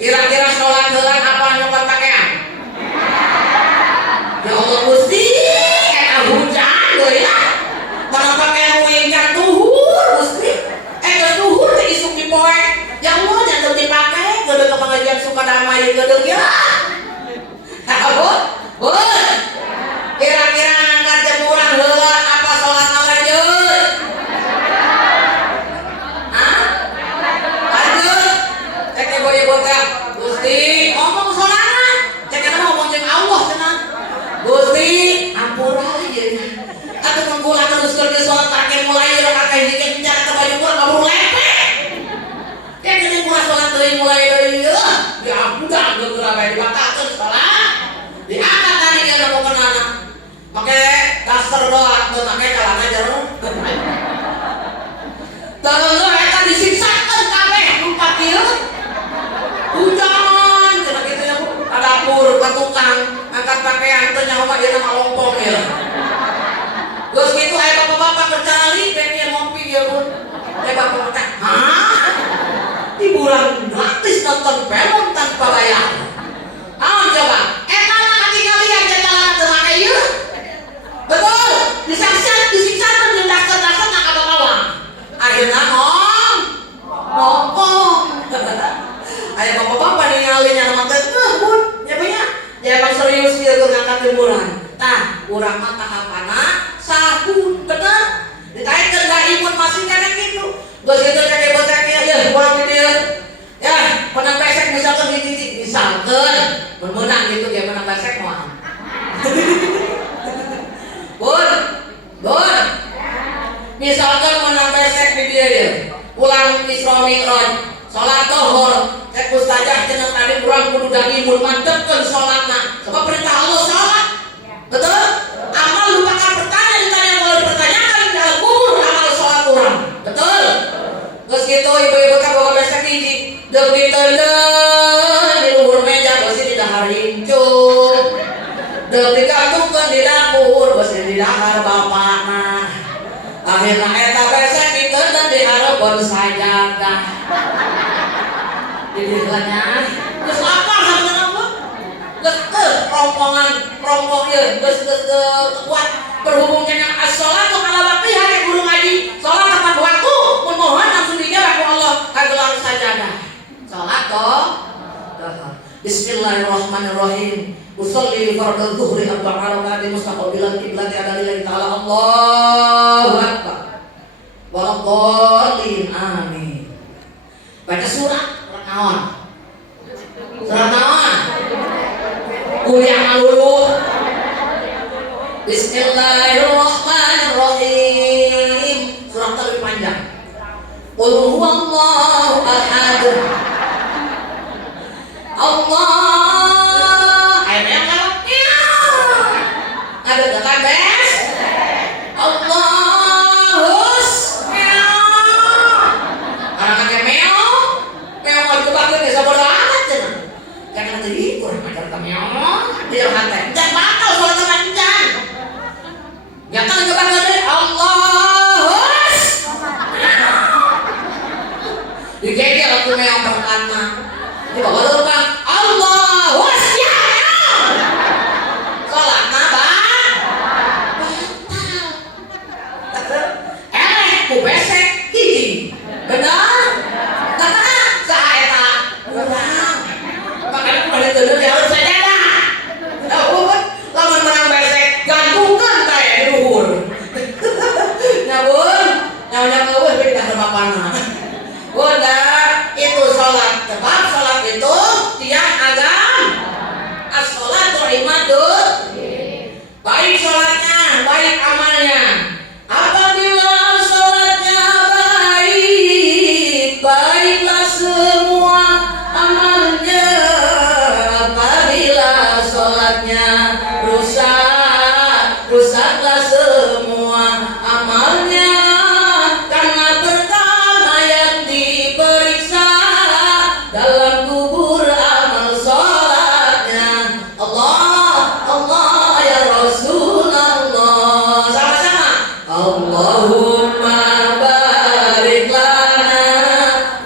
Kira-kira sholat dengan apa nyokot pakaian? Ya Allah Gusti, hujan loh ya. Kalau pakaian wincan tuhur Gusti. Tuhur teh isuk dipoe. Yang mau jangan dipakai, gede ke pengajian suka damai gede ya. Bu, kira-kira ngangkat jemuran heula apa sholat lanjut? Hah? Lanjut. Cek boya-boya Gusti, ngomong sholat. Cek kita ngomong jeung Allah cenah. Gusti, ampura aja. Atuh menggula terus kerja sholat kakek mulai rakaat dikit bicara ke baju kurang kabur lepek. Kayak gini kurang sholat dari mulai dari ya ampun dah geura bae dibatakeun sholat. Diangkat tadi dia udah mau kenana. Pakai daster doang, teu make calana jero. Teu eta disiksakeun kabeh numpak kieu. Hujan cenah kitu ya Bu. Ka dapur, ka tukang, angkat pakaian teu nyaho mah dia mah lompong ya. Geus kitu aya bapak bapak teh, hah? Hiburan gratis nonton film tanpa bayar. Coba, mah katinggalian jalan teu make ieu. Betul, disiksa mendaster-daster nak ka bawah. Akhirna ngomong. Aya bapak-bapak ningali nya mah teh bun, nya punya. Ya emang serius ieu keur ngangkat hiburan. Tah, urang mah tahapana sahun, bener. Ditaikeun da imun masih kana kitu. Geus kitu cek bocah kieu ya, urang di dieu. Ya, menang pesek misalkan hiji misalkan mun meunang gitu ge menang pesek moal. Bun. Misalkan menang pesek di dieu ya. Pulang Isra Mi'raj, salat zuhur, cek ustazah cenah tadi urang kudu da imun mantepkeun salatna. Sebab perintah Allah salat. Betul? Amal lupakan bertanya ditanya kalau dipertanyakan dalam kubur amal sholat orang. Betul? Terus gitu ibu-ibu kan bawa besek hiji deg ditendang di luhur meja besi di dahar hincuk deg digantungkeun di dapur besi di dahar bapakna. Akhirna eta besek ditendang di hareupon sajadah. Jadi lanya geus lapar sampeyan apa? Rompong ya, geus kuat berhubung dengan as-sholatu ala waqtiha ke guru ngaji. Salat tepat waktu, mohon langsung dijawab ku Allah kagelar sajadah. Salat toh. Bismillahirrahmanirrahim. Usolli fardhu dhuhri arba'a rakaat mustaqbilan qiblati lillahi ta'ala Allahu akbar. Walaqallin amin. Baca surat naon? Surat naon? Kuliah malulu. Bismillahirrahmanirrahim. Surat lebih panjang. Qul huwallahu ahad. Allah. Ayo yang kalau ada dekat bes. Allahus. Orang pakai meo mau dipakai bisa bodoh amat cenah. Jangan tadi kurang ajar kami dia hati. Jangan bakal soal teman-teman. Jangan coba ngomong Allahus. Digegel aku meong perkana. Di bawah lu Bang. Allahus ya. Salatna Bang. Batal. Ku besek hiji. Benar? Kata saha eta? Urang. Makanya ku balik dulu di harus sajadah. Lamun menang besek gantungkan kayak di luhur. Nyabun, nyawa ngeueuh beuh ka bapana. Bunda, itu salat. Sebab salat itu tiang agama. As-sholatu imadun. Baik salatnya, baik amalnya. Apabila salatnya baik, baiklah semua amalnya. Apabila salatnya rusak, rusaklah semua amalnya. Karena pertama yang diperiksa dalam kubur amal salatnya. Allah, Allah ya Rasulullah. Sama-sama. Allahumma barik lana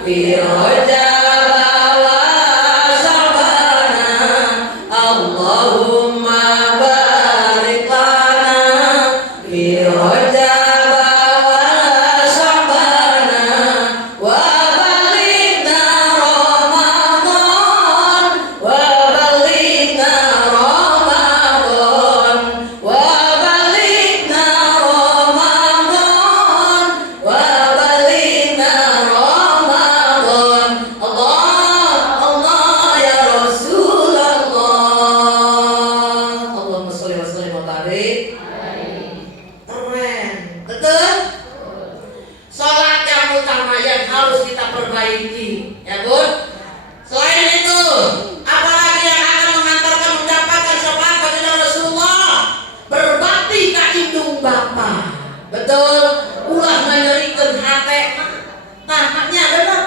fi Rajab wa Sya'bana. Allahumma barik lana fi Rajab wa Sya'bana wa balighna Ramadan wa balighna Ramadan wa balighna Ramadan wa balighna Ramadan. Allah, Allah ya Rasulullah. Allahumma sholli wa sallim wa barik. Keren, betul? Salat yang utama yang harus kita perbaiki, ya Bun. Selain itu, apalagi yang akan mengantarkan mendapatkan syafaat baginda Rasulullah? Berbakti ka indung bapa. Betul? Ulah nganyerikeun hate. Nah, maknya bener.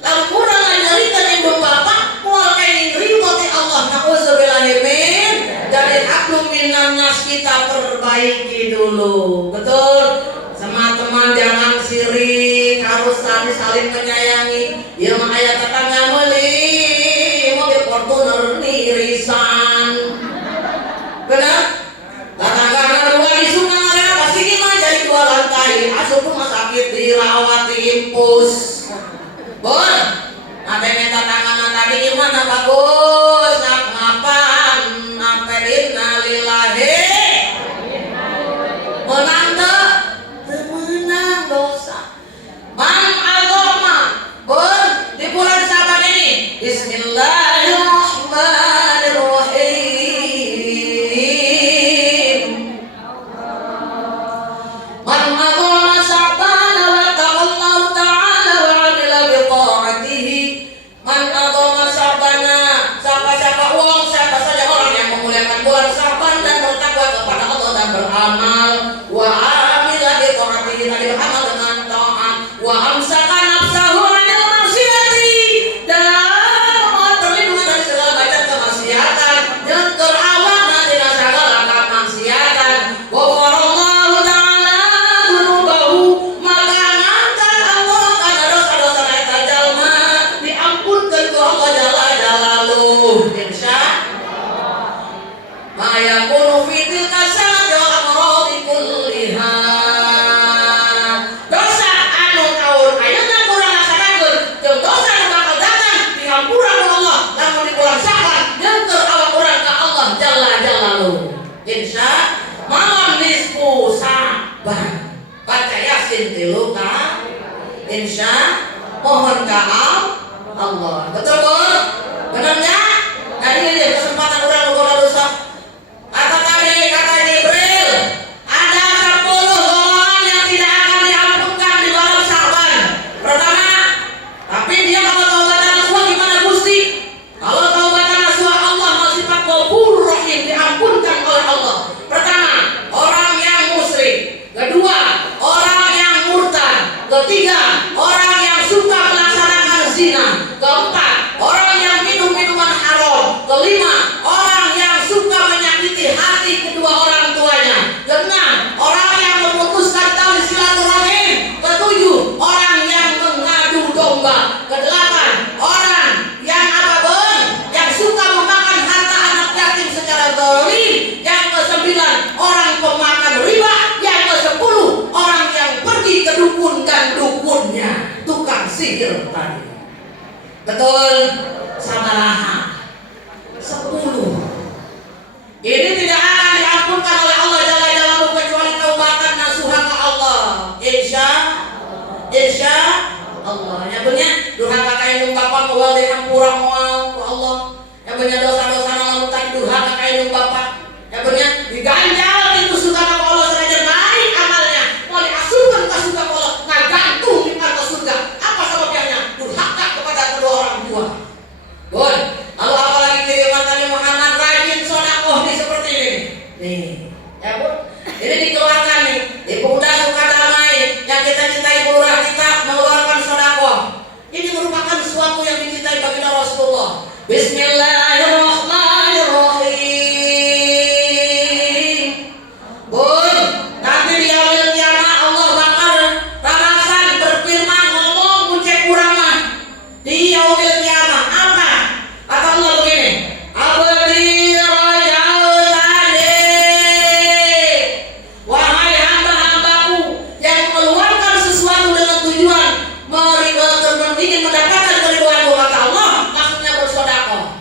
Lamun urang nganyerikeun indung bapa, moal kenging ridho ti Allah. Nauzubillahi min. Dari hablum minan nas kita perbaiki dulu. Betul? Sama teman jangan sirik, harus Silawati impus. Bun, ada yang minta tangan tadi gimana bagus? Ngapan? Sampai innalillahi. Menang tuh? Menang dosa. Man agama. Bun, di bulan Syaban ini. Bismillahirrahmanirrahim. Man agama Syaban wa ta'allahu ta'ala wa 'amila bi ta'atihi. Man agama Syabana, siapa-siapa uang, siapa saja orang yang memuliakan bulan Syaban dan bertakwa kepada Allah dan beramal wa 'amila bi ta'atihi, tadi beramal dengan taat, wa amsaka nafsahu 'anil maksiati, dan terlindungi dari segala macam kemaksiatan, dan terawat dari segala kemaksiatan. Ghafarallahu ta'ala dzunubahu, maka ngangkat Allah karena dosa-dosa eta jalma diampunkeun ku Allah jalla jalaluhu. Insyaallah. Ma yakunu fi tilka sanati wal amradi kulliha. Dosa anu taun ayeuna kurang laksanakeun jeung dosa anu bakal datang dihampura ku Allah lamun di bulan Syaban jeung keur awak urang ka Allah jalla jalaluhu. Insyaallah. Malam nisfu Syaban. Baca Yasin 3 kali. Insyaallah. Mohon ka Allah. Betul Bun? Benernya? Nah ini dia kesempatan orang lupa dosa. Kata Jibril, ada 10 golongan yang tidak akan diampunkan di bulan Syaban. Pertama, tapi dia kalau taubatan nasuha gimana Gusti? Kalau taubatan nasuha Allah sifat Ghafurur Rahim, diampunkan oleh Allah. Pertama, orang yang musyrik. Kedua, orang yang murtad. Ketiga, orang yang suka melaksanakan zina. Keempat, orang yang minum minuman haram. Kelima, orang yang suka menyakiti hati kedua orang tuanya. Keenam, orang yang memutuskan tali silaturahim. Ketujuh, orang yang mengadu domba. Kedelapan, orang yang apa Bun? Yang suka memakan harta anak yatim secara zalim. Yang kesembilan, orang pemakan riba. Yang kesepuluh, orang yang pergi ke dukun dan dukunnya tukang sihir tadi. Betul, sabaraha 10. Ini tidak akan diampunkan oleh Allah jalla jalaluhu kecuali taubatan nasuha ke Allah. Insya Allah. Ya punya durhaka ka indung bapa moal dihampura moal ku Allah. Ya punya dosa-dosa lamun tadi durhaka ka indung bapa. Ya punya diganjal itu suka ka Allah saja baik amalnya. Mau diasupkeun ka surga ka Allah, ngagantung di pantas surga. Apa sebabnya? Durhaka kepada kedua orang tua. Bun, lalu apalagi kiriman tadi Muhammad rajin sedekah nih seperti ini. Nih, ya Bun. Ini dikeluarkan nih. Ibu udah suka damai, yang kita cintai lurah kita mengeluarkan sedekah. Ini merupakan sesuatu yang dicintai baginda Rasulullah. Bismillahirrahmanirrahim. Bun, nanti di yaumil qiyamah Allah bakal rarasan berfirman ngomong kuncek urang mah. Di yaumil qiyamah apa? Kata Allah begini, abdi rajaulani, wahai hamba-hambaku yang mengeluarkan sesuatu dengan tujuan ingin mendapatkan keriduanku, kata Allah, maksudnya bersedekah.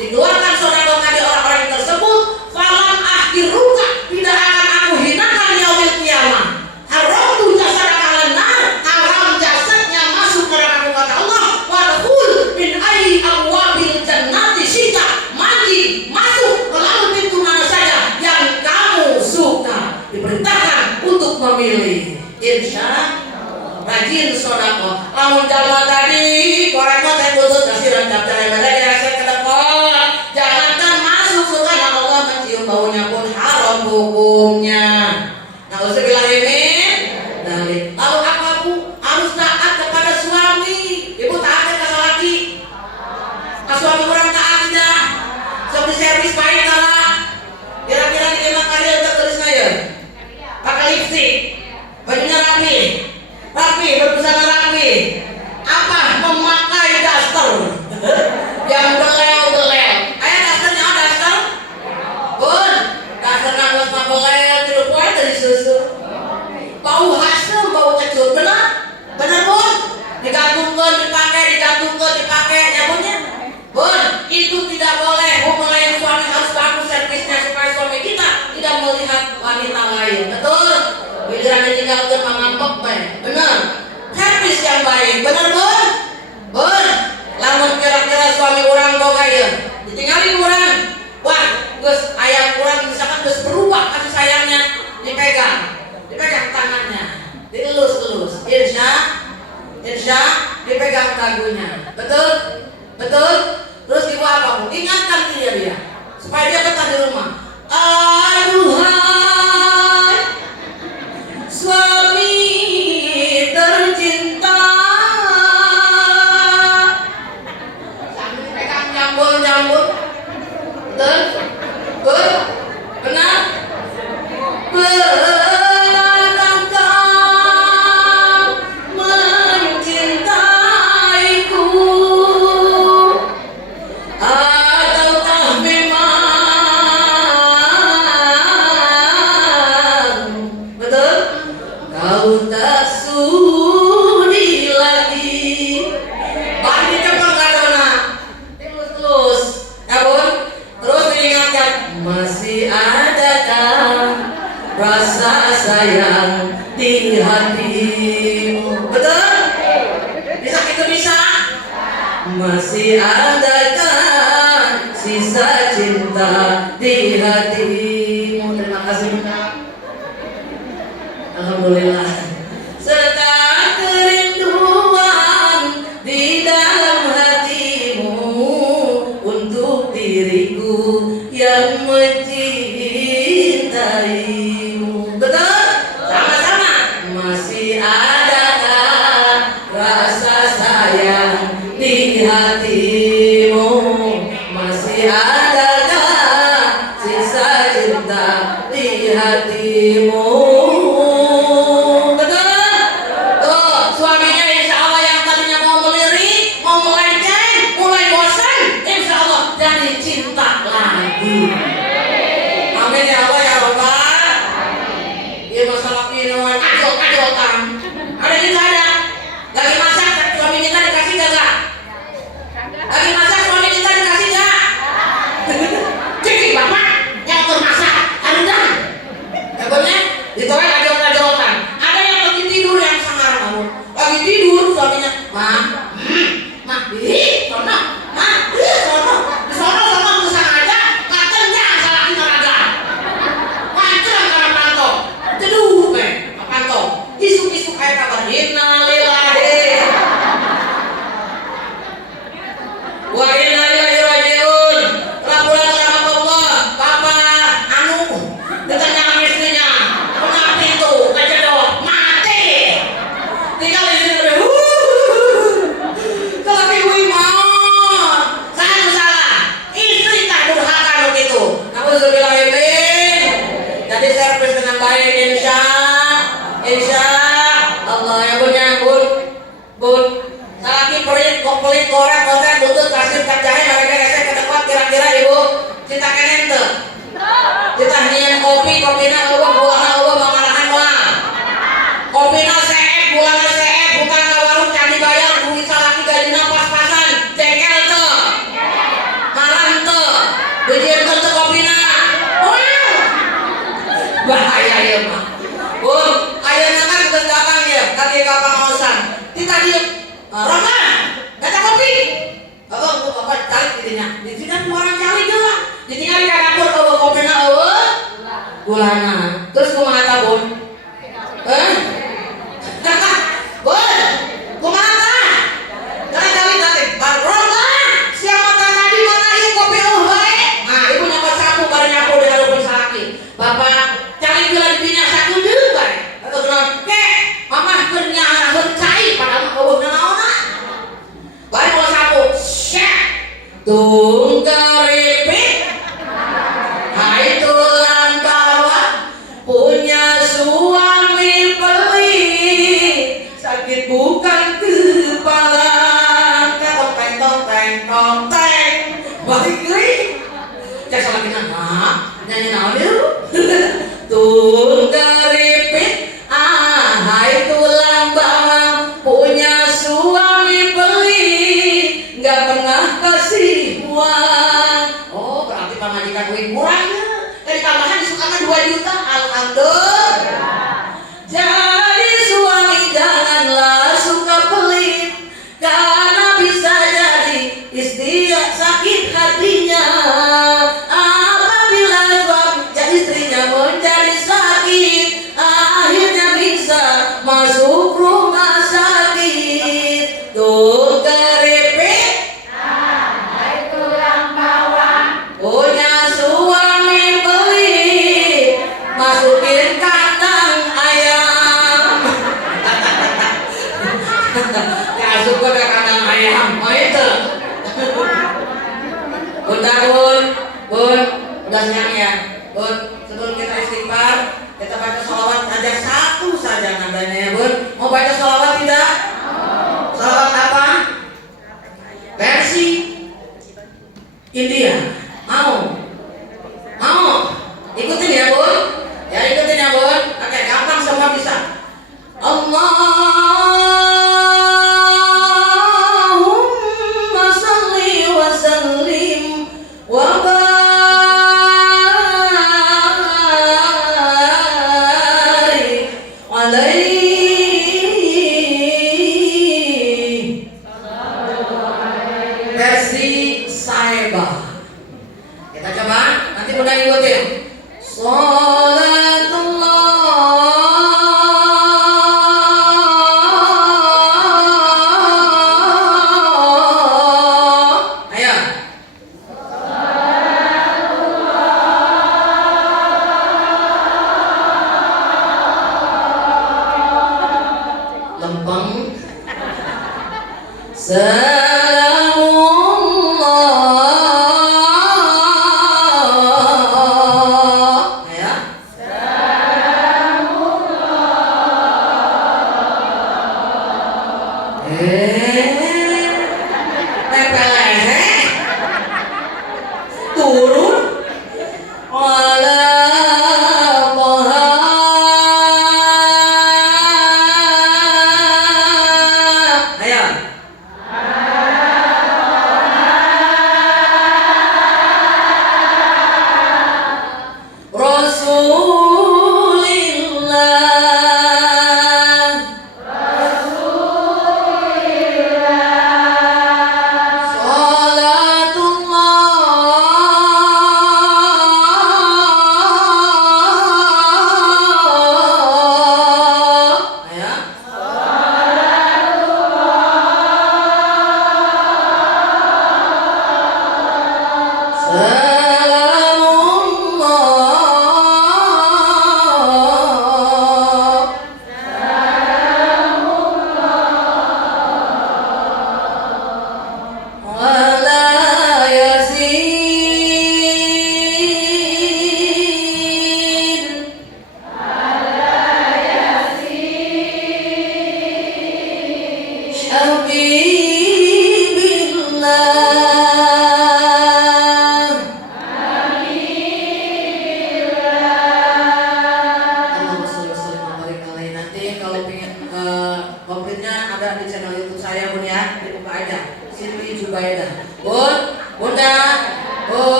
Dikeluarkan sedekah tadi orang-orang yang tersebut, falam akhiruka, tidak akan aku hinakan yaumil qiyamah. Haram tu jasadaka alannar, haram jasadnya masuk neraka, kata Allah. Wadkhul min ayyi abwabil jannati syi'ta, mandi masuk melalui pintu mana saja yang kamu suka. Diperintahkan untuk memilih. Insyaallah. Rajin sedekah. Lamun jalma tadi korek mah teh butut kasih rendap teh mereka dirasa ke depan. Jangankan masuk surga yang Allah mencium baunya pun haram hukumnya. Nah, usah bilang ini. Dalil. Lalu apa Bu? Harus taat kepada suami. Ibu taat ke laki. Ka suami orang taat tidak. Sok servis baik lah. Kira-kira di imah kali untuk tulisnya ya. Pakai lipstick. Bajunya rapi. Rapi, berbusana rapi. Apa? Memakai daster yang belel-belel. Ayah dasternya ada daster? Bun, daster nangis mah belel, tidur poe dari susu. Masih adakah rasa sayang di hatimu? Betul? Bisa itu bisa? Masih adakah sisa cinta di hatimu? Terima kasih. Alhamdulillah. Serta kerinduan di dalam hatimu untuk diriku yang mencintaimu. Betul? Sama-sama. Masih adakah rasa sayang di hatimu? Masih adakah sisa cinta di hatimu? Amin ya Allah ya Rabbal. Ya masalah minuman adol-adolan. Ada juga ada. Lagi masak suami kita dikasih gak? Lagi masak suami kita dikasih gak? Cik bapak yang termasak ada dah. Hebatnya ditolak adol-adolan. Ada yang lagi tidur yang sangar kamu. Lagi tidur suaminya, mah, sono, sono. Isuk-isuk air kabar innalillahi wa inna ilaihi rajiun. Laporan Allah, Bapak anu ditanya sama istrinya, kenapa pintu kejedot mati. Tinggal di sini kalau ibu mau saya salah, istri tak durhaka begitu. Nauzubillahimin. Jadi servis dengan baik insya Allah ya bun ya bun lagi pelit korek konten butuh kasih kat jahe mereka resep ke depan kira-kira ibu kita kenen tuh kita nyian kopina buahna mangarahan mah kopina seep buahna seep bukan warung candi bayar duit salaki gajina pas-pasan cengkel tuh marah tuh bijir tuh kopina bahaya ya mah bun ayahnya kan udah datang ya tadi kapal ngosan kita dia Rama datang kopi apa cari dirinya di sini kan orang cari juga ditinggal di dapur bawa kopi na gulana terus kumaha ta bun bun kumaha ta jangan cari nanti Rama siapa tadi mana ibu kopi baik nah ibu nyapa sapu baru nyapu di hadapan salaki bapak cari gula di bina saku dulu baik atau kenal kek mama ternyata bercai pada mah naona baik mau sapu syek tungkaripit hai tulang bawah punya suami pelit sakit bukan kepala tong balik lagi cek salah kita nyanyi naon dulu tungkaripit hai tulang bawah punya suami pelit nggak pernah kasih uang. Oh berarti pamajikan duit murahnya dari tambahan disukakan 2 juta. Alhamdulillah. Jadi suami janganlah suka pelit karena bisa jadi istri sakit hatinya apabila suami istrinya menjadi sakit akhirnya bisa masuk rumah sakit. Tuh keripik hai tulang bawah punya suami pelit masukin kandang ayam masuk ke kandang ayam oh itu bun udah siang ya bun sebelum kita istighfar kita baca sholawat aja satu saja nadanya ya bun. Mau baca sholawat tidak? Sholawat apa? Versi India. Mau? Ikutin ya bun. Ya ikutin ya bun. Oke gampang semua bisa. Allahumma salli wa sallim wa barik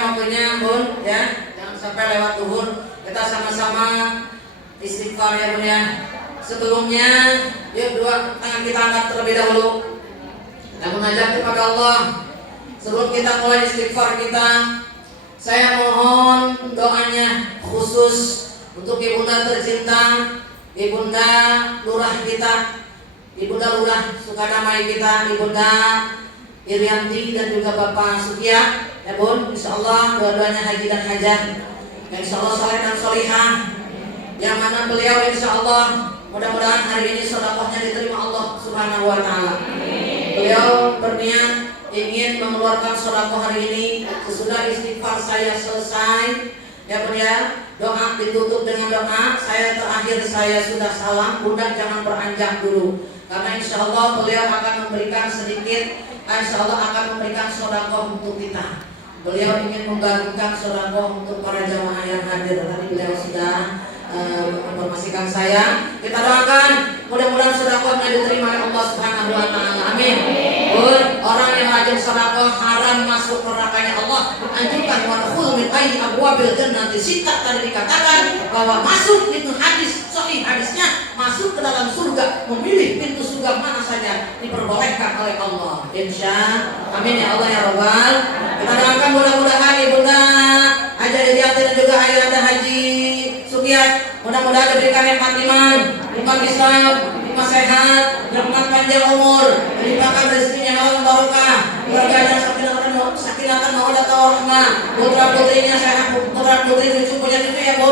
waktunya Bun ya, jangan sampai lewat duhur. Kita sama-sama istighfar ya Bun ya. Sebelumnya yuk dua tangan kita angkat terlebih dahulu dan mengajak kepada Allah. Sebelum kita mulai istighfar kita, saya mohon doanya khusus untuk Ibunda tercinta, Ibunda Lurah kita, Ibunda Lurah Sukadamai kita, Ibunda Irianti dan juga Bapak Sukia ya Bun. Insyaallah dua-duanya haji dan hajah, insyaallah soleh dan solihah, yang mana beliau insyaallah mudah-mudahan hari ini sedekahnya diterima Allah Subhanahu wa taala. Beliau berniat ingin mengeluarkan sedekah hari ini sesudah istighfar saya selesai ya Bun ya. Doa ditutup dengan doa. Terakhir saya sudah salam, Bunda jangan beranjak dulu, karena insya Allah beliau akan memberikan sedikit, insya Allah akan memberikan sedekah untuk kita. Beliau ingin membagikan sedekah untuk para jamaah yang hadir. Tadi beliau sudah menginformasikan saya. Kita doakan mudah-mudahan sedekahnya diterima oleh Allah Subhanahu wa taala. Amin. Orang yang rajin sedekah haram masuk nerakanya Allah. Dianjurkan wadkhul min ayyi abwabil jannati sittah. Tadi dikatakan bahwa masuk itu hadis sahih, hadisnya masuk ke dalam surga, memilih pintu surga mana saja diperbolehkan oleh Allah. Insya amin ya Allah ya Rabbal. Kita doakan mudah-mudahan Ibunda Haji Irianti dan juga Ayahanda Haji Sukiat mudah-mudahan diberikan nikmat iman, nikmat Islam, nikmat sehat, nikmat panjang umur, dilimpahkan rezekinya halal barokah, keluarganya sakinatan mawaddah warahmah, putra putrinya sehat, putra putri cucu punya cucu ya Bu,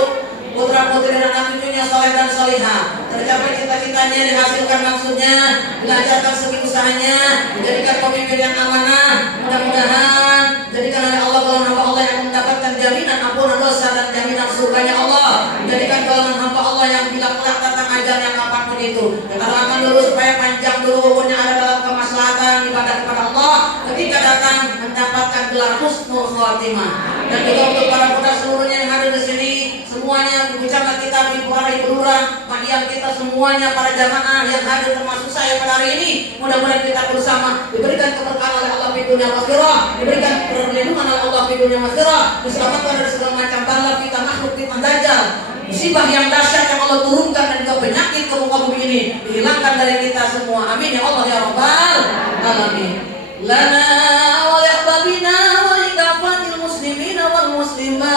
putra putri dan anak cucunya soleh dan solihah, tercapai cita-citanya, dihasilkan maksudnya, dilancarkan segi usahanya, menjadikan pemimpin yang amanah, mudah-mudahan jadikan oleh Allah golongan hamba Allah yang mendapatkan jaminan ampunan dosa dan jaminan surganya Allah, menjadikan golongan hamba Allah yang bila kelak datang ajalnya kapanpun itu. Kita doakan dulu supaya panjang dulu umurnya, ada dalam kemaslahatan ibadah kepada Allah ketika datang mendapatkan gelar husnul khotimah. Dan juga untuk para pemuda seluruhnya yang hadir di sini, semuanya ibu camat kita, ibu ara, ibu lurah, makiyam kita semuanya, para jamaah yang hadir termasuk saya pada hari ini, mudah-mudahan kita bersama diberikan keberkahan oleh Allah di dunia akhirah, diberikan perlindungan oleh Allah di dunia akhirah, diselamatkan dari segala macam bala fitnah makhluk fitnah dajjal, musibah yang dahsyat yang Allah turunkan dan juga penyakit ke muka bumi ini dihilangkan dari kita semua. Amin ya Allah ya Rabbal alamin. Lana wa yahbabina wa likafatil muslimina wal muslimat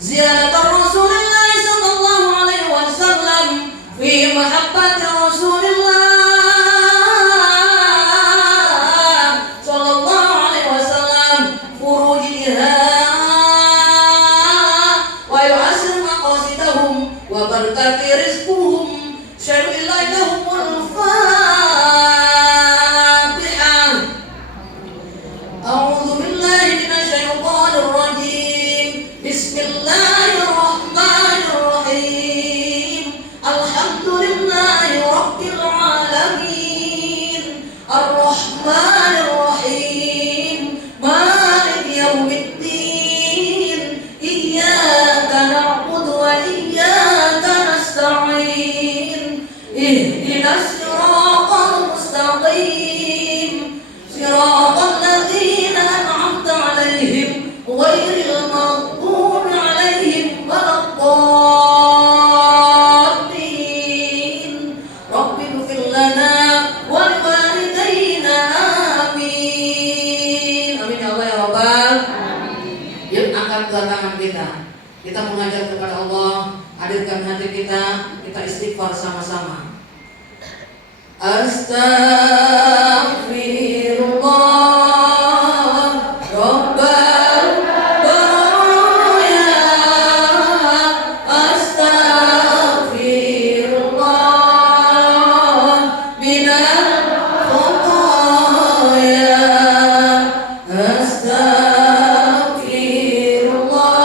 ziyaratar Rasulillah sallallahu alaihi wasallam fi mahabbati Rasulillah sallallahu alaihi wasallam furujiha wa yu'assir maqasidahum wa barakati rizquhum syar'illahi lahumul kita mengajak kepada Allah, hadirkan hati kita istighfar sama-sama. Astaghfirullah Rabbal baraya, astaghfirullah minal khotoya, astaghfirullah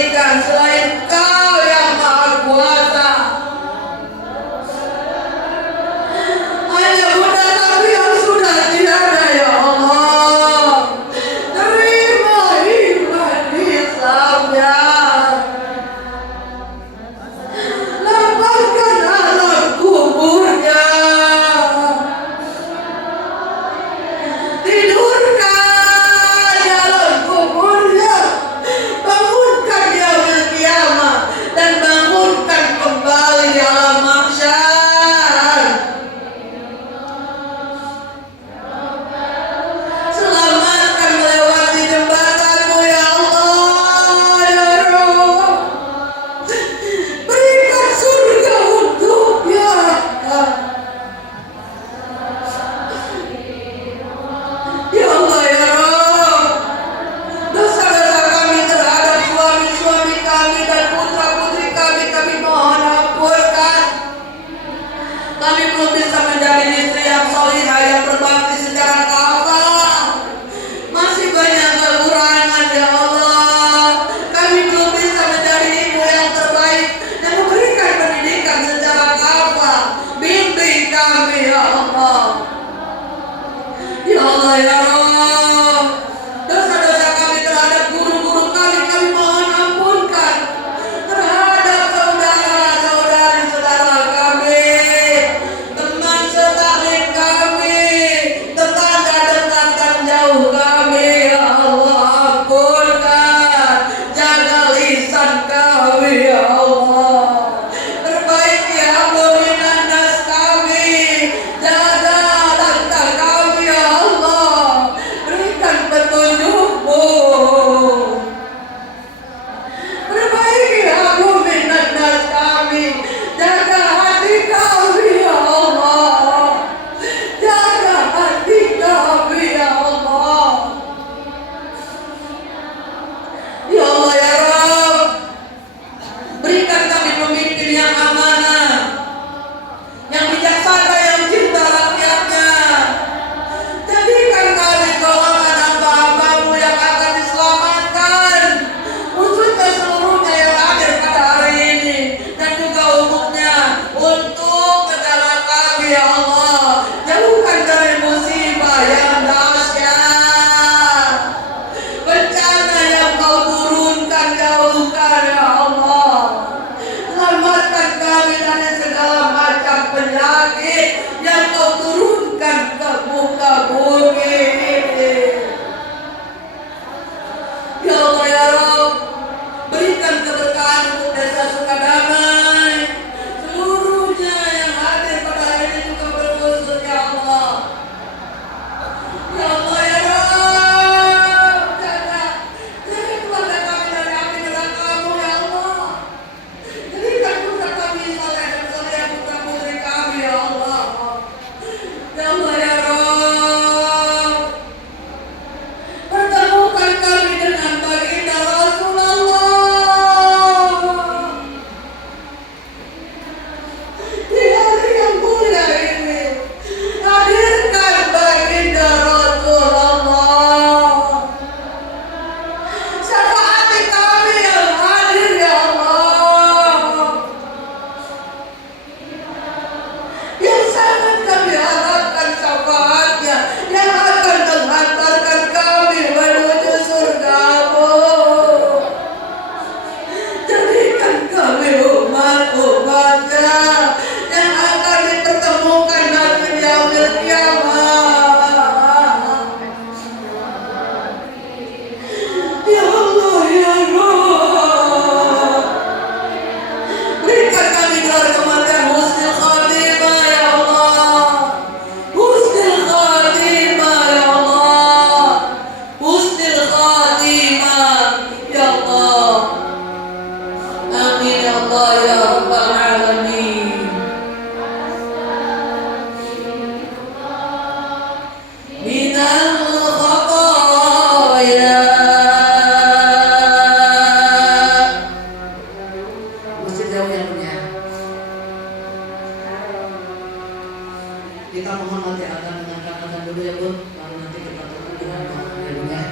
berikan selain Kau yang Maha Kuasa. Hanya Bunda kami yang sudah tiada ya Allah. Terima iman Islamnya. Lapangkan alam kuburnya. Tidurkan di alam kuburnya. Bangunkan di yaumil kiamah dan bangunkan kembali di alam mahsyar. Selamatkan melewati jembatan-Mu ya Allah ya Rabb. Berikan surga untuknya. Ya Allah ya Rabb, dosa-dosa kami terhadap suami-suami kami dan putra-putri kami mohon ampunkan. Kami belum bisa menjadi istri yang salihah yang berbakti secara kafah. Masih banyak kekurangan ya Allah. Kami belum bisa menjadi ibu yang terbaik yang memberikan pendidikan secara kafah. Bimbing kami ya Allah. Ya Allah ya Rabb, dosa-dosa kami terhadap guru-guru kami mohon ampunkan. Terhadap saudara-saudari saudara kami, teman setaklim kami, tetangga dekat dan jauh kami, ya Allah ampunkan. Jaga lisan kami ya Allah. Perbaiki amrunan nas kami. Jaga langkah kami ya Allah. Berikan petunjuk-Mu. Perbaiki amrunan nas kami. Jaga hati kami ya Allah. Jaga hati kami ya Allah. Ya Allah ya Rabb, berikan kami pemimpin yang amanah, yang bijaksana, yang cinta rakyatnya. Jadikan kami golongan hamba-hamba-Mu yang akan diselamatkan, khususnya seluruhnya yang hadir pada hari ini dan juga umumnya, untuk negara kami ya Allah. Jauhkan dari musibah yang dahsyat, bencana yang Kau turunkan, jauhkan ya Allah. Selamatkan kami dari segala macam penyakit yang Kau turunkan ke muka bumi ini. Ya Allah ya Rabb, berikan keberkahan untuk desa Sukadamai, seluruhnya yang hadir pada hari ini juga berkhusus ya Allah. Ya Allah ya Rabb, jaga keluarga kami dari api neraka-Mu ya Allah. Jadikan putra kami saleh dan saleh putra putri kami ya Allah. Ya Allah ya Rabb, pertemukan kami dengan baginda Rasulullah. Di hari yang mulia ini, hadirkan baginda Rasulullah. Syafaati kami yang hadir ya Allah. Yang sangat kami harapkan syafaatnya, yang akan menghantarkan kami menuju surga-Mu. Jadikan kami umat-umat-Nya yang akan dipertemukan nanti di yaumil kiamah. Ya Allah ya Rabb, berikan kami gelar kematian husnul khatimah ya Allah. Husnul khatimah ya Allah. Husnul khatimah ya Allah. Amin ya Allah ya Rabbal alamin. Minal khataya. Masjid jauh ya Bun ya. Kita mohon nanti akan mendengarkan dulu ya Bun, lalu nanti kita tutup dengan doa ya Bun ya.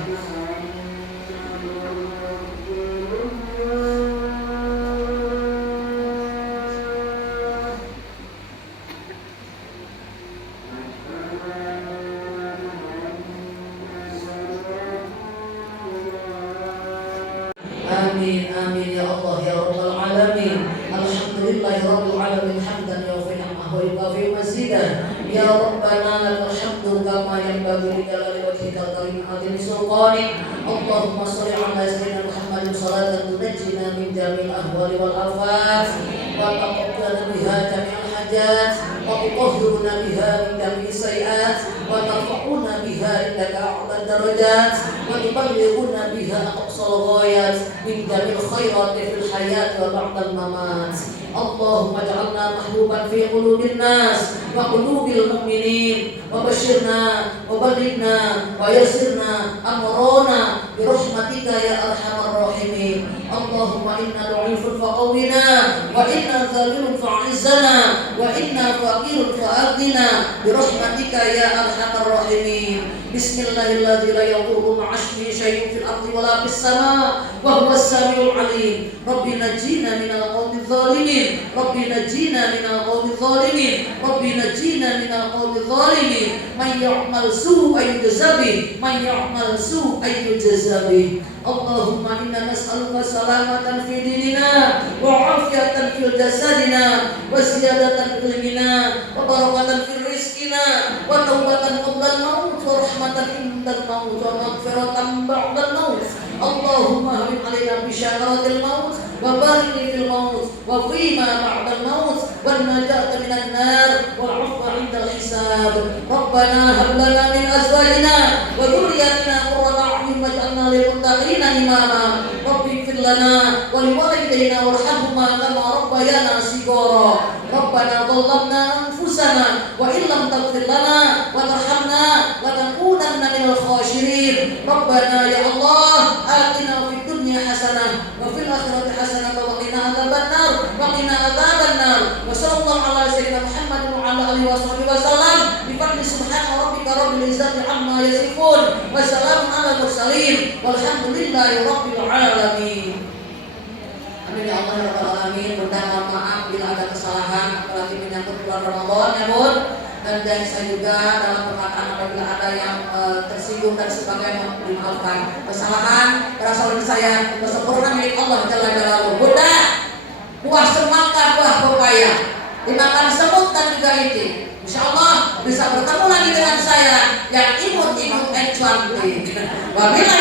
rabbil alamin hamdan yuwaffi ni'amahu wa yukafi mazidah. Ya Rabbana lakal hamdu kama yanbaghi li jalali wajhikal karim azim sultanik. Allahumma shalli ala sayyidina Muhammadin salatan tunajjina min jamil ahwali wal afat wa taqabbal biha jami'al hajat wa tutahhiruna biha min jami'is sayiat wa tarfa'una biha indaka a'la darajat wa tuballighuna biha aqsal ghayat min jamil khairati fil hayat wa ba'dal mamat. Allahumma ja'alna mahbuban fi qulubin nas wa qulubil mu'minin wa basyirna wa ballighna wa yassirna amrana bi rahmatika ya arhamar rahimin. Allahumma inna du'ifun faqawwina wa inna zalilun fa'izzana wa inna faqirun fa'adina bi rahmatika ya arhamar rahimin. Bismillahirrahmanirrahim. La yadurru ma'asmi syai'un fil ardi wa la fis sama' wa huwas samiul alim. Rabbi najjina minal qawmi dzalimin. Rabbi najjina minal qawmi dzalimin. Rabbi najjina minal qawmi dzalimin. Man ya'mal su'an yujza bih, man ya'mal su'an yujza bih. Allahumma inna nas'aluka salamatan fi dinina wa afiyatan fil jasadina wa ziyadatan fil ilmina wa barakatan fil rizqina wa taubatan qabla al-maut wa rahmatan inda al-maut wa maghfiratan ba'da al-maut. Allahumma hawwin 'alaina bi syakaratil maut wa barik fil maut wa fima ba'da al-maut wal najata minan nar wal 'afwa 'inda al-hisab. Rabbana hab lana min azwajina wa dhurriyyatina qurrata a'yun waj'alna lil muttaqina imama. Rabbi ighfir lana wa liwalidayna warhamhuma kama rabbayana shighara. Rabbana dhallamna anfusana wa illam taghfir lana wa tarhamna lanakunanna minal khashirin. Rabbana ya Allah atina fid dunya hasanah wa fil akhirati hasanah wa qina adzabannar wa qina adzabannar. Wa sallallahu ala sayyidina Muhammadin wa ala alihi washabihi wasallam bi fadli subhana rabbika rabbil izzati amma yasifun wa salamun ala mursalin walhamdulillahi rabbil alamin. Amin ya Allah ya rabbal alamin. Mohon maaf bila ada kesalahan apalagi menyangkut bulan Ramadan ya Bun. Dan jangan saya juga dalam perkataan apabila ada yang tersinggung dan sebagainya dimaafkan. Kesalahan berasal dari saya, kesempurnaan milik Allah Jalla Jalaluhu. Bunda, buah semangka, buah pepaya dimakan semut dan juga itik. Insya Allah bisa bertemu lagi dengan saya yang imut-imut dan cantik. Wabillahi